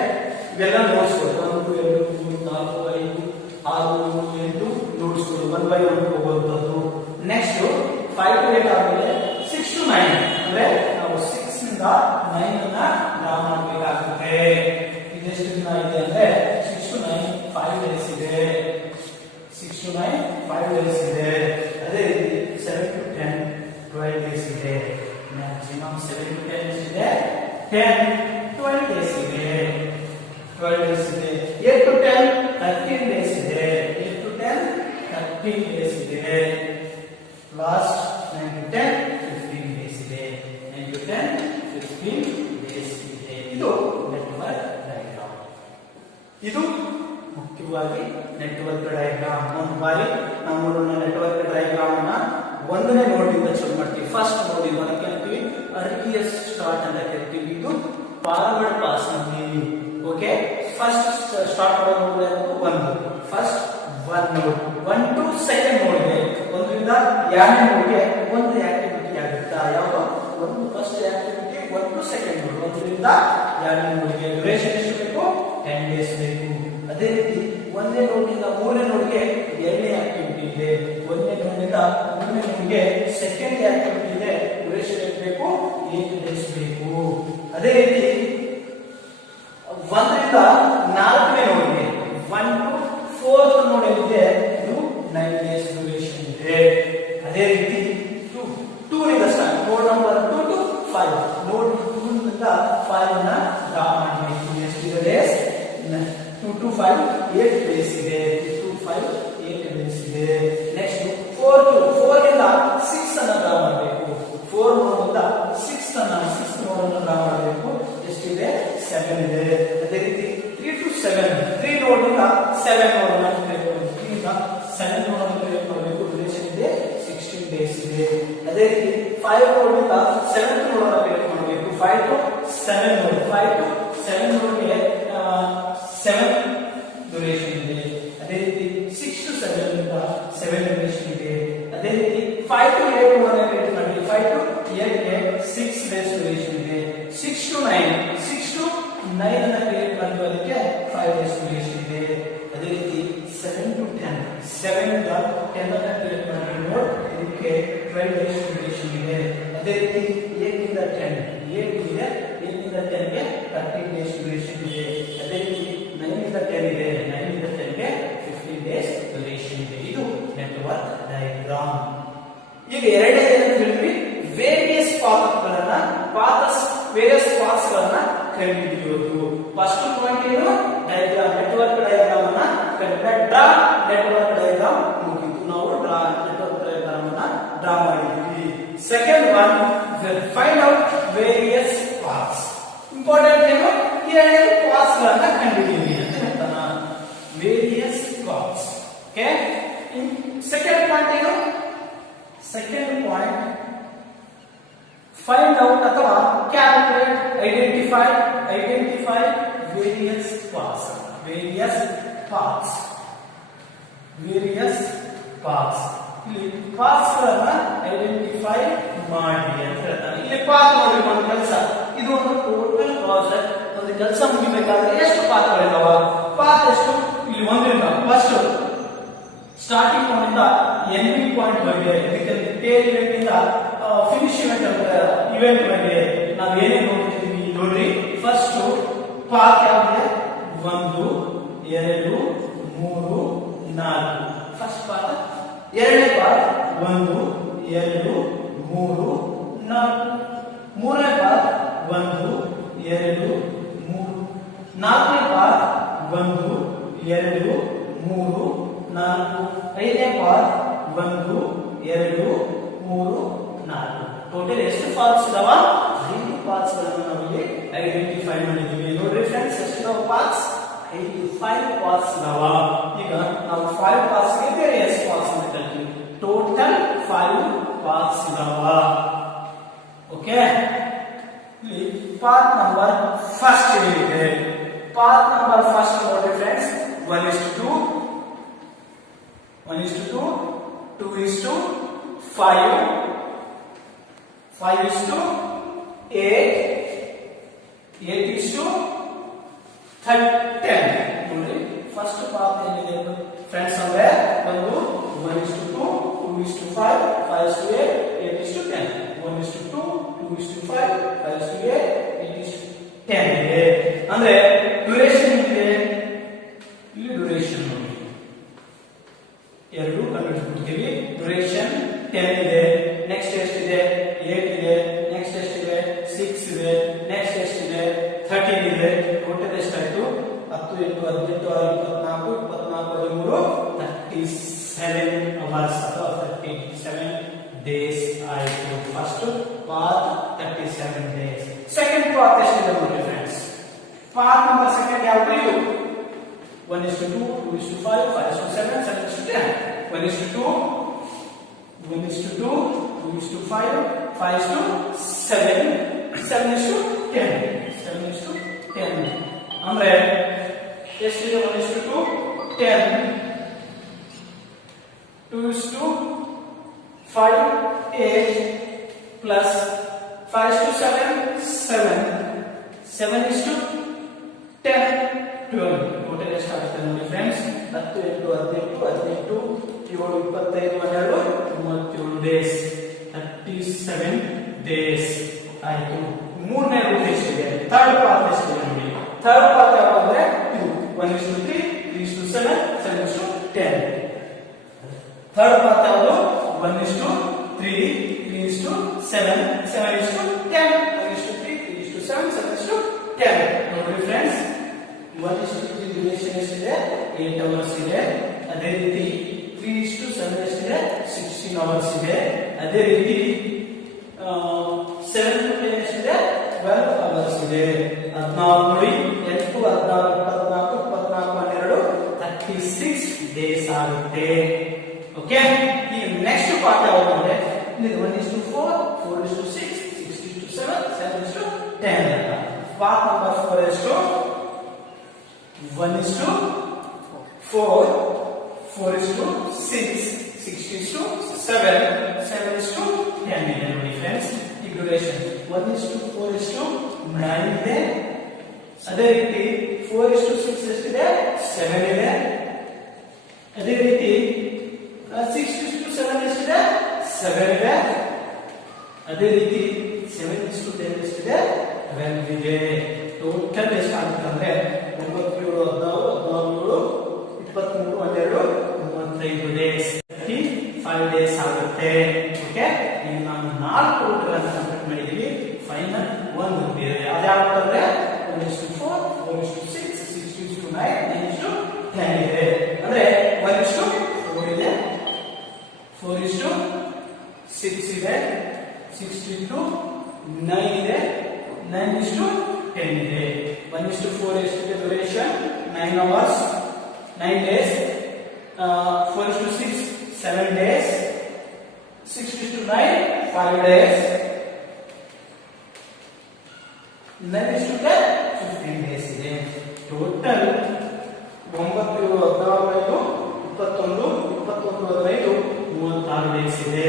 ಇವೆಲ್ಲ ನೋಡ್ಸ್ಕೊಡು. 1 2 3 4 5 6 7 8 ನೋಡ್ಸ್ಕೊಡು. 1 by 1 ಹೋಗುವಂತದ್ದು. ನೆಕ್ಸ್ಟ್ 5 to 8 ಆದ್ಮೇಲೆ 6 to 9 ಅಂದ್ರೆ ನಾವು 6 ಇಂದ 9 ಅನ್ನ ಡ್ರಾ ಮಾಡಬೇಕಾಗುತ್ತೆ. ಇದೆಷ್ಟು ದಿನ ಇದೆ ಅಂದ್ರೆ 6 to 9 5 ಡೇಸ್ ಇದೆ. 6 to 9 5 ಡೇಸ್ ಇದೆ. ಅದೇ ರೀತಿ 7 to 10 12 ಡೇಸ್ ಇದೆ. ಮ್ಯಾಕ್ಸಿಮಮ್ 7 to 10 ಇದೆ. 10 12 ಡೇಸ್ ಇದೆ. 12 ಡೇಸ್ ಇದೆ. 8 to 10 13 ಡೇಸ್ ಇದೆ. 8 to 10 13 ಡೇಸ್ ಇದೆ. ಲಾಸ್ಟ್ 9 to 10 15 ಡೇಸ್ ಇದೆ. 9 to 10 15 ಡೇಸ್ ಇದೆ. ಇದು ನೆಟ್ವರ್ಕ್ ಡಯಾಗ್ರಾಮ್. ಇದು ಮುಖ್ಯವಾಗಿ ನೆಟ್ವರ್ಕ್ ಡಯಾಗ್ರಾಮ್. ಒಂದು ಬಾರಿ ನಾವು ನೆಟ್ವರ್ಕ್ ಡಯಾಗ್ರಾಮ್ ಅನ್ನ ಒಂದನೇ ನೋಡ್ನಿಂದ ಶುರು ಮಾಡ್ತೀವಿ. ಫಸ್ಟ್ ನೋಡಿಂದ ಅದಕ್ಕೆ ಹೇಳ್ತೀವಿ ಅರ್ಲಿಯಸ್ಟ್ ಸ್ಟಾರ್ಟ್ ಅಂತ ಕರಿತೀವಿ. ಇದು ಫಾರ್ವರ್ಡ್ ಪಾಸ್ ನಲ್ಲಿ. ಓಕೆ, ಫಸ್ಟ್ ಸ್ಟಾರ್ಟ್ ಮಾಡೋದು ಒಂದು ಫಸ್ಟ್ 1 ನೋಡ್ 1 to ಸೆಕೆಂಡ್ ನೋಡ್ಗೆ ಒಂದರಿಂದ ಎರಡನೇ ನೋಡ್ಗೆ ಒಂದು ಆಕ್ಟಿವಿಟಿ ಆಗುತ್ತಾ. ಯಾವುದು ಒಂದು ಫಸ್ಟ್ ಆಕ್ಟಿವಿಟಿ 1 to ಸೆಕೆಂಡ್ ನೋಡ್ ಒಂದರಿಂದ ಎರಡನೇ ನೋಡ್ಗೆ ಡ್ಯೂರೇಷನ್ ಎಷ್ಟು ಬೇಕು 10 ಡೇಸ್ ಬೇಕು. ಅದೇ ರೀತಿ ಒಂದನೇ ನೋಡ್ನಿಂದ ಮೂರನೇ ನೋಡ್ಗೆ ಎರಡನೇ ಆಕ್ಟಿವಿಟಿ ಇದೆ. ಒಂದನೇ ನೋಡ್ನಿಂದ ಮೂರನೇ ನೋಡ್ಗೆ ಸೆಕೆಂಡ್ ಆಕ್ಟಿವಿಟಿ ಇದೆ. ಡ್ಯೂರೇಷನ್ ಎಷ್ಟು ಬೇಕು 8 ಡೇಸ್ ಬೇಕು. ಅದೇ ರೀತಿ ಒಂದರಿಂದ ನಾಲ್ಕನೇ ನೋಡ್ಗೆ 1 to 4th ನೋಡ್ ಏನಿದೆ ಇದು 9 ಡೇಸ್ ಡ್ಯೂರೇಷನ್ ಇದೆ. ಅದೇ ರೀತಿ 2 ನಿಂದ ಸ್ಟಾರ್ಟ್ ನೋಡ್ ನಂಬರ್ 2 to 5 ನೋಡ್ 2 ನಿಂದ 5 ಅನ್ನ ಡ್ರಾ ಮಾಡಬೇಕು. ಎಷ್ಟು ಡೇಸ್ 2 to 5 8 ಡೇಸ್ ಇದೆ. 2 to 5 8 ಡೇಸ್ ಇದೆ. ನೆಕ್ಸ್ಟ್ 4 ರಿಂದ 6 ಅನ್ನ ಡ್ರಾ ಮಾಡಬೇಕು. 4 ನೋಡ್ನಿಂದ 6 ನೋಡ್ ಅನ್ನು ಡ್ರಾ ಮಾಡಬೇಕು. ಎಷ್ಟಿದೆ 7 ಇದೆ. ಅದೇ ರೀತಿ 3 to 7 3 ನೋಡ್ನಿಂದ 7 ನೋಡ್ ಅನ್ನು ಕ್ರಿಯೇಟ್ ಮಾಡಬೇಕು. 3 ಇಂದ 7 ನೋಡ್ ಅನ್ನು ಕ್ರಿಯೇಟ್ ಮಾಡಬೇಕು. ಡ್ಯೂರೇಷನ್ ಇದೆ 16 ಡೇಸ್ ಇದೆ. ಅದೇ ರೀತಿ 5 ನೋಡ್ನಿಂದ 7 ನೋಡ್ ಅನ್ನು ಕ್ರಿಯೇಟ್ ಮಾಡಬೇಕು. 5 to 7 ನೋಡ್ 5 to 7 ನೋಡ್ಗೆ 7 ಡ್ಯೂರೇಷನ್ ಇದೆ. ಅದೇ ರೀತಿ 6 to 7 ಇಂದ 7 ಡ್ಯೂರೇಷನ್ ಇದೆ. ಅದೇ ರೀತಿ 5 to 8 ನೋಡ್ ಅನ್ನು ಕ್ರಿಯೇಟ್ ಮಾಡಿ. 5 to 8 ಗೆ 6 ಡೇಸ್ ಡ್ಯೂರೇಷನ್ ಇದೆ. 6 to 9 ಅನ್ನ ಕ್ರಿಯೇಟ್ ಮಾಡಿದ್ದು ಅದಕ್ಕೆ 5 ಡೇಸ್ ಡ್ಯೂರೇಷನ್ ಇದೆ. ಅದೇ ರೀತಿ 7 to 10 7 ಇಂದ 10 ಅನ್ನ ಕ್ರಿಯೇಟ್ ಮಾಡಿ ನೋಡ್ ಇದಕ್ಕೆ 12 ಡೇಸ್ ಡ್ಯೂರೇಷನ್ ಇದೆ. ಅದೇ ರೀತಿ 8 ಇಂದ 10 8 ಇದೆ. 8 ಇಂದ 10 ಗೆ 13 ಡೇಸ್ ಡ್ಯೂರೇಷನ್ ಇದೆ. ಅದೇ ರೀತಿ 9 ಇಂದ 10 ಇದೆ. 9 ಇಂದ 10 ಗೆ 15 ಡೇಸ್ ಡ್ಯೂರೇಷನ್ ಇದೆ. ಇದು ನೆಟ್ವರ್ಕ್ ಡಯಾಗ್ರಾಮ್. ಈಗ ಎರಡನೇ ಏನಂತ ಹೇಳಿದ್ವಿ ವೇರಿಯಸ್ ಪಾತ್ಗಳನ್ನ ಕಂಡುಹಿಡಿಯೋದು. ಫಸ್ಟ್ ಪಾಯಿಂಟ್ ಏನು ಡಯಾಗ್ರಾಮ್ ನೆಟ್ವರ್ಕ್ ಡಯಾಗ್ರಾಮ್ ಅನ್ನ ಡ್ರಾ ನೆಟ್ವರ್ಕ್ ಡಯಾಗ್ರಾಮ್ ಮುಗಿತು. ನಾವು ಡ್ರಾ ನೆಟ್ವರ್ಕ್ ಡಯಾಗ್ರಾಮ್ ಅನ್ನ ಡ್ರಾ ಮಾಡಿದ್ವಿ. Second one find out various paths. Important ಏನು ಈ ಎರಡು ಪಾತ್ಸ್ ಗಳನ್ನ ಕಂಡುಹಿಡಿಯಿರಿ ಅಂತ ಹೇಳ್ತಾನ. Various paths. Okay, second point ಏನು ಸೆಕೆಂಡ್ ಪಾಯಿಂಟ್ find out ಅಥವಾ calculate identify various paths ಇಲ್ಲಿ paths ಗಳನ್ನ ಐಡೆಂಟಿಫೈ ಮಾಡಿ ಅಂತ ಹೇಳ್ತಾರೆ. ಇಲ್ಲಿ ಪಾತ್ ನೋಡಿ ಒಂದು ಕೆಲಸ, ಇದು ಒಂದು ಟೋಟಲ್ ಪ್ರಾಜೆಕ್ಟ್. ಒಂದು ಕೆಲಸ ಮುಗಿಬೇಕಾದ್ರೆ ಎಷ್ಟು ಪಾತ್ಗಳಿದಾವ? ಪಾತ್ ಎಷ್ಟು? ಇಲ್ಲಿ ಒಂದಿಲ್ಲ. ಫಸ್ಟ್ ಸ್ಟಾರ್ಟಿಂಗ್ ಪಾಯಿಂಟ್ ಇಂದ ಎಂಡಿಂಗ್ ಪಾಯಿಂಟ್ ಬಗ್ಗೆ ಇದಕ್ಕೆ ಟೇಲ್ ಇವೆಂಟ್ ಇಂದ ಫಿನಿಶ್ ಇವೆಂಟ್ ಇವೆಂಟ್ ಬಗ್ಗೆ ನಾವು ಏನೇನು ನೋಡ್ತಿದ್ವಿ ನೋಡ್ರಿ. ಫಸ್ಟ್ ಪಾತ್ ಯಾವ್ದಿದೆ? 1 2 3 4 ಫಸ್ಟ್ ಪಾತ್. ಎರಡನೇ ಪಾತ್ 1 2 3 4. ಮೂರನೇ ಪಾತ್ 1 2 3. ನಾಲ್ಕನೇ ಪಾತ್ 1 2 3 4. ಐದನೇ ಪಾತ್ 1 2 3 4. ಟೋಟಲ್ ಎಷ್ಟು ಪಾತ್ಸ್ ಇದಾವ? 5 ಪಾತ್ಸ್ ಗಳನ್ನು ನಾವು ಇಲ್ಲಿ ಐಡೆಂಟಿಫೈ ಮಾಡಿದ್ದೀವಿ. ನೋಡ್ರಿ ಫ್ರೆಂಡ್ಸ್, ಎಷ್ಟು ಪಾತ್ಸ್? 5 ಪಾತ್ಸ್ ಇದಾವ. ಈಗ ನಾವು 5 ಪಾತ್ಸ್ ಗೆ ವೇರಿಯಸ್ ಪಾತ್ಸ್ ಅಂತ ಕರಿತೀವಿ. ಟೋಟಲ್ 5 ಪಾತ್ಸ್ ಇದಾವ. ಓಕೆ, ಇಲ್ಲಿ ಪಾತ್ ನಂಬರ್ ಫಸ್ಟ್ ಇದೆ. ಪಾತ್ ನಂಬರ್ ಫಸ್ಟ್ ನೋಡ್ರಿ ಫ್ರೆಂಡ್ಸ್, 1:2 2:2 5 5:8 8:10. ನೋಡಿ ಫಸ್ಟ್ ಪಾತ್ ಏನಿದೆ ಫ್ರೆಂಡ್ಸ್ ಅಂದ್ರೆ ಒಂದು 1:2 5 is to 8, 8 is to 10. 1 is to 2, 2 is to 5, 5 is to 8, 8 is to 10 ಇದೆ. ಅಂದ್ರೆ ಡ್ಯೂರೇಷನ್ ಇದೆ, ಇಲ್ಲಿ ಡ್ಯೂರೇಷನ್ ನೋಡಿ ಎರಡು ಕಂಡುಹಿಡಿದ್ಬಿಡ್ತೀವಿ. ಡ್ಯೂರೇಷನ್ 10 ಇದೆ. ನೆಕ್ಸ್ಟ್ ಎಷ್ಟಿದೆ? 8 ಇದೆ. ನೆಕ್ಸ್ಟ್ ಎಷ್ಟಿದೆ? 6 ಇದೆ. ನೆಕ್ಸ್ಟ್ ಎಷ್ಟಿದೆ? 13 ಇದೆ. ಟೋಟಲ್ ಎಷ್ಟಾಯ್ತು? 10 8 18 24 24 37 hours ಅಥವಾ 37 days ಆಯ್ತು. First path 37 days. Second path ಎಷ್ಟಿದೆ ನೋಡಿ ಫ್ರೆಂಡ್ಸ್? ಪಾತ್ ನಂಬರ್ ಸೆಕೆಂಡ್ ಯಾವುದು? ಇದು 1 is to 2, 2 is to 5, 5 is to 7, 7 is to 10. 1 is to 2, 1 is to 2, 2 is to 5, 5 is to 7, 7 is to 10, 7 is to 10. ಅಂದ್ರೆ ಎಷ್ಟಿದೆ? 1 is to 2, 10, 2 is to 5, 8, plus 5 is to 7, 7, 7 is to 10, 12. Total ಎಷ್ಟಾಗುತ್ತೆ ನೋಡಿ friends? 10 8 18 18 7 25 12 37 days, 37 days ಆಯ್ತು. ಮೂರನೇ root ಎಷ್ಟಿದೆ? Third path ಎಷ್ಟಿದೆ ನೋಡಿ? Third path ಯಾವುದು ಅಂದ್ರೆ ಇದು 1 is to 3, 3 is to 7, 7 is to 10. Third path ಯಾವುದು? 1 is to 3, 3 is to 7, 7 is to 10, 1 is to 3, 3 is to 7, 7 is to 10. ನೋಡಿ ಫ್ರೆಂಡ್ಸ್, 1 is to 3 ಡ್ಯೂರೇಷನ್ ಎಷ್ಟಿದೆ? 8 hours ಇದೆ. ಅದೇ ರೀತಿ 3 is to 7 ಎಷ್ಟಿದೆ? 16 hours ಇದೆ. ಅದೇ ರೀತಿ 7 to 10 ಎಷ್ಟಿದೆ? 12 hours ಇದೆ. 14 ನೋಡಿ, 8 14 24 24 12 36 ಡೇಸ್ ಆಗುತ್ತೆ. ಓಕೆ, ಈಗ ನೆಕ್ಸ್ಟ್ ಪಾರ್ಟ್ ಯಾವುದು ಅಂದ್ರೆ ಇದು 1 is to 4, 4 is to 6, 6 is to 7, 7 is to 10 ಅಂತ. ಪಾರ್ಟ್ ನಂಬರ್ 4 ಎಷ್ಟು? 1 is to 4, 4 is to 6, 6 is to 7, 7 is to 10 ಇದೆ ನೋಡಿ ಫ್ರೆಂಡ್ಸ್. ಈ duration 1 is to 4 is to 9 ಇದೆ. ಅದೇ ರೀತಿ 4 is to 6 ಎಷ್ಟಿದೆ? 7 ಇದೆ. ಅದೇ ರೀತಿ 6 is to 7 ಎಷ್ಟಿದೆ? 7 ಇದೆ. ಅದೇ ರೀತಿ 7 is to 10 ಎಷ್ಟಿದೆ? 12 ಇದೆ. ಟೋಟಲ್ ಎಷ್ಟಾಗುತ್ತೆ ಅಂದ್ರೆ 9 7 16 17 23 35 ಡೇಸ್, 35 ಡೇಸ್ ಆಗುತ್ತೆ. ಓಕೆ, ಈಗ ನಾವು 4 ರೂಟ್ ಗಳನ್ನು ಕಂಪ್ಲೀಟ್ ಮಾಡಿದೀವಿ. ಫೈನಲ್ ಒಂದು ರೂಟ್ ಇದೆ. ಅದ್ಯಾವುದು ಅಂದ್ರೆ 1 is to 4, 4 is to 6, 6 is to 9, 9 is to 10 ಇದೆ. ಅಂದ್ರೆ 1 is to 4 ಇದೆ, 4 is to 6 ಇದೆ, 6 is to 9 ಇದೆ, 9 is to 10 ಇದೆ. 1 is to 4 is to duration 9 hours, 9 days. 4 is to 6, 7 days. 6 is to 9, 5 days. 9 is to 10, 15 days ಇದೆ. Total 9 7 16 21 21 15 36 days ಇದೆ.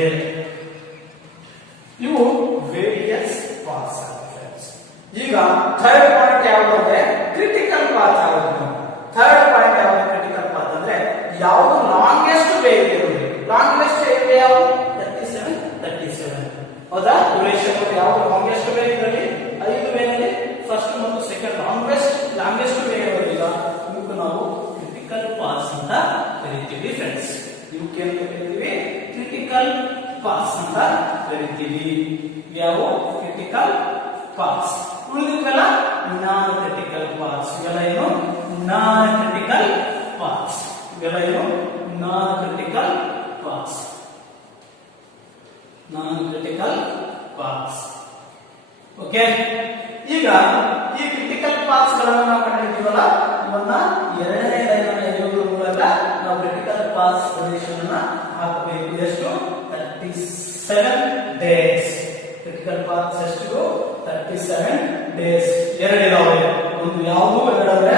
ಇವು various parts friends. ಈಗ ಥರ್ಡ್ ಪಾಯಿಂಟ್ ಯಾವುದು ಅಂದ್ರೆ ಕ್ರಿಟಿಕಲ್ ಪಾತ್ ಯಾವುದು? ಥರ್ಡ್ ಪಾಯಿಂಟ್ ಯಾವುದು? ಕ್ರಿಟಿಕಲ್ ಪಾತ್ ಅಂದ್ರೆ ಯಾವುದು ಲಾಂಗೆಸ್ಟ್ ವೇ ಇರುವುದು? ಲಾಂಗೆಸ್ಟ್ ವೇ ಯಾವುದು? 37 37. ಹೌದಾ? ಡ್ಯೂರೇಷನ್ ಯಾವುದು ಲಾಂಗೆಸ್ಟ್ ವೇ ಇದರಲ್ಲಿ? 5 ವೇನಲ್ಲಿ ಫಸ್ಟ್ ಮತ್ತು ಸೆಕೆಂಡ್ ಲಾಂಗೆಸ್ಟ್ ವೇ ಇರೋದಿಲ್ಲ. ಇವಕ್ಕೆ ನಾವು ಕ್ರಿಟಿಕಲ್ ಪಾತ್ಸ್ ಅಂತ ಕರಿತೀವಿ ಫ್ರೆಂಡ್ಸ್. ಇವಕ್ಕೆ ಅಂತ ಕರಿತೀವಿ ಕ್ರಿಟಿಕಲ್ ಪಾತ್ಸ್ ಅಂತ ಕರಿತೀವಿ. ಯಾವ ಕ್ರಿಟಿಕಲ್ ಪಾತ್ಸ್? ಉಳಿದಿವೆಲ್ಲ ನಾನ್ ಕ್ರಿಟಿಕಲ್ ಪಾತ್ಸ್. ಇವೆಲ್ಲ ಏನು? ನಾನ್ ಕ್ರಿಟಿಕಲ್ ಪಾತ್ಸ್. ಇವೆಲ್ಲ ಏನು? ನಾನ್ ಕ್ರಿಟಿಕಲ್ ಪಾತ್ಸ್. ನಾನ್ ಕ್ರಿಟಿಕಲ್ ಪಾತ್ಸ್. ಓಕೆ, ಈಗ ಈ ಕ್ರಿಟಿಕಲ್ ಪಾತ್ಸ್ ಗಳನ್ನು ನಾವು ಕಂಡುಹಿಡಿದೀವಲ್ಲ, ಇವನ್ನ ಎರಡನೇ ಲೈನ್ ಅನ್ನು ಎಳೆಯುವುದರ ಮೂಲಕ ನಾವು ಕ್ರಿಟಿಕಲ್ ಪಾತ್ಸ್ ಡ್ಯೂರೇಷನ್ ಅನ್ನು ಹಾಕಬೇಕು. ಎಷ್ಟು? 37 ಡೇಸ್. ಕ್ರಿಟಿಕಲ್ ಪಾತ್ಸ್ ಎಷ್ಟು? 37 ಡೇಸ್. ಎರಡಿದಾವೆ. ಒಂದು ಯಾವುದು? ಎರಡಂದ್ರೆ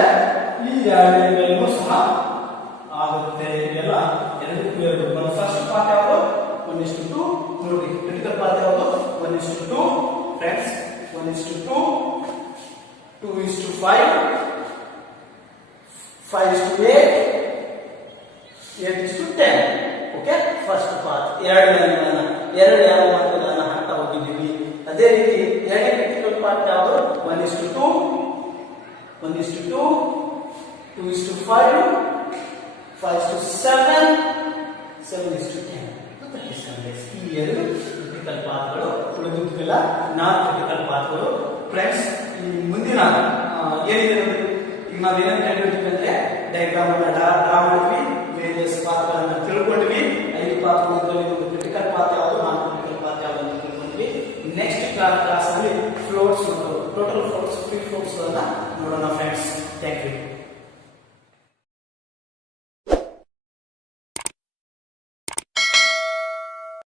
ಈ ಎರಡನೇನು ಸಹ ಆಗುತ್ತೆ. ಎಲ್ಲ ಎರಡಕ್ಕೂ ಎರಡು. ಫಸ್ಟ್ ಪಾರ್ಟ್ ಯಾವುದು? 1 is to 2. ನೋಡಿ, ಕ್ರಿಟಿಕಲ್ ಪಾತ್ ಯಾವುದು? 1 is to 2 friends. 1 is to 2, 2 is to 5, 5 is to 8, 8 is to 10. Okay, first path ಎರಡು ಲೈನ್ಗಳನ್ನು ಎರಡು ಯಾವ ಮಾರ್ಗಗಳನ್ನ ಹಾಕ್ತಾ ಹೋಗಿದ್ದೀವಿ. ಅದೇ ರೀತಿ ಎರಡನೇ ಕ್ರಿಟಿಕಲ್ ಪಾರ್ಟ್ ಯಾವುದು? 1:2, 1:2, 2:5, 5:7, 7:10. ಈ ಎರಡು ಕ್ರಿಟಿಕಲ್ ಪಾತ್ಗಳು. ಉಳಿದಿದ್ದೆಲ್ಲ non critical ಪಾತ್ಗಳು. ಫ್ರೆಂಡ್ಸ್, ಈ ಮುಂದಿನ ಏನಿದೆ ನೋಡಿ, ಈಗ ನಾವೇನೇನು ಕಂಡುಹಿಡಿದ್ವಿ ಅಂದ್ರೆ ಡಯಾಗ್ರಾಮ್ ಅನ್ನ ಡ್ರಾ ಮಾಡಿದ್ವಿ, ವೇರಿಯಸ್ ಪಾತ್ಗಳನ್ನ ತಿಳ್ಕೊಂಡ್ವಿ. 5 ಪಾತ್ಗಳು, ಒಂದು ಕ್ರಿಟಿಕಲ್ ಪಾತ್ ಯಾವುದು, ನಾನ್ ಕ್ರಿಟಿಕಲ್ ಪಾತ್ ಯಾವುದು ಅಂತ ತಿಳ್ಕೊಂಡ್ವಿ. ನೆಕ್ಸ್ಟ್ ಕ್ಲಾಸ್ ಅಲ್ಲಿ floats, total floats, free floats ಅನ್ನ ನೋಡೋಣ ಫ್ರೆಂಡ್ಸ್. Thank you.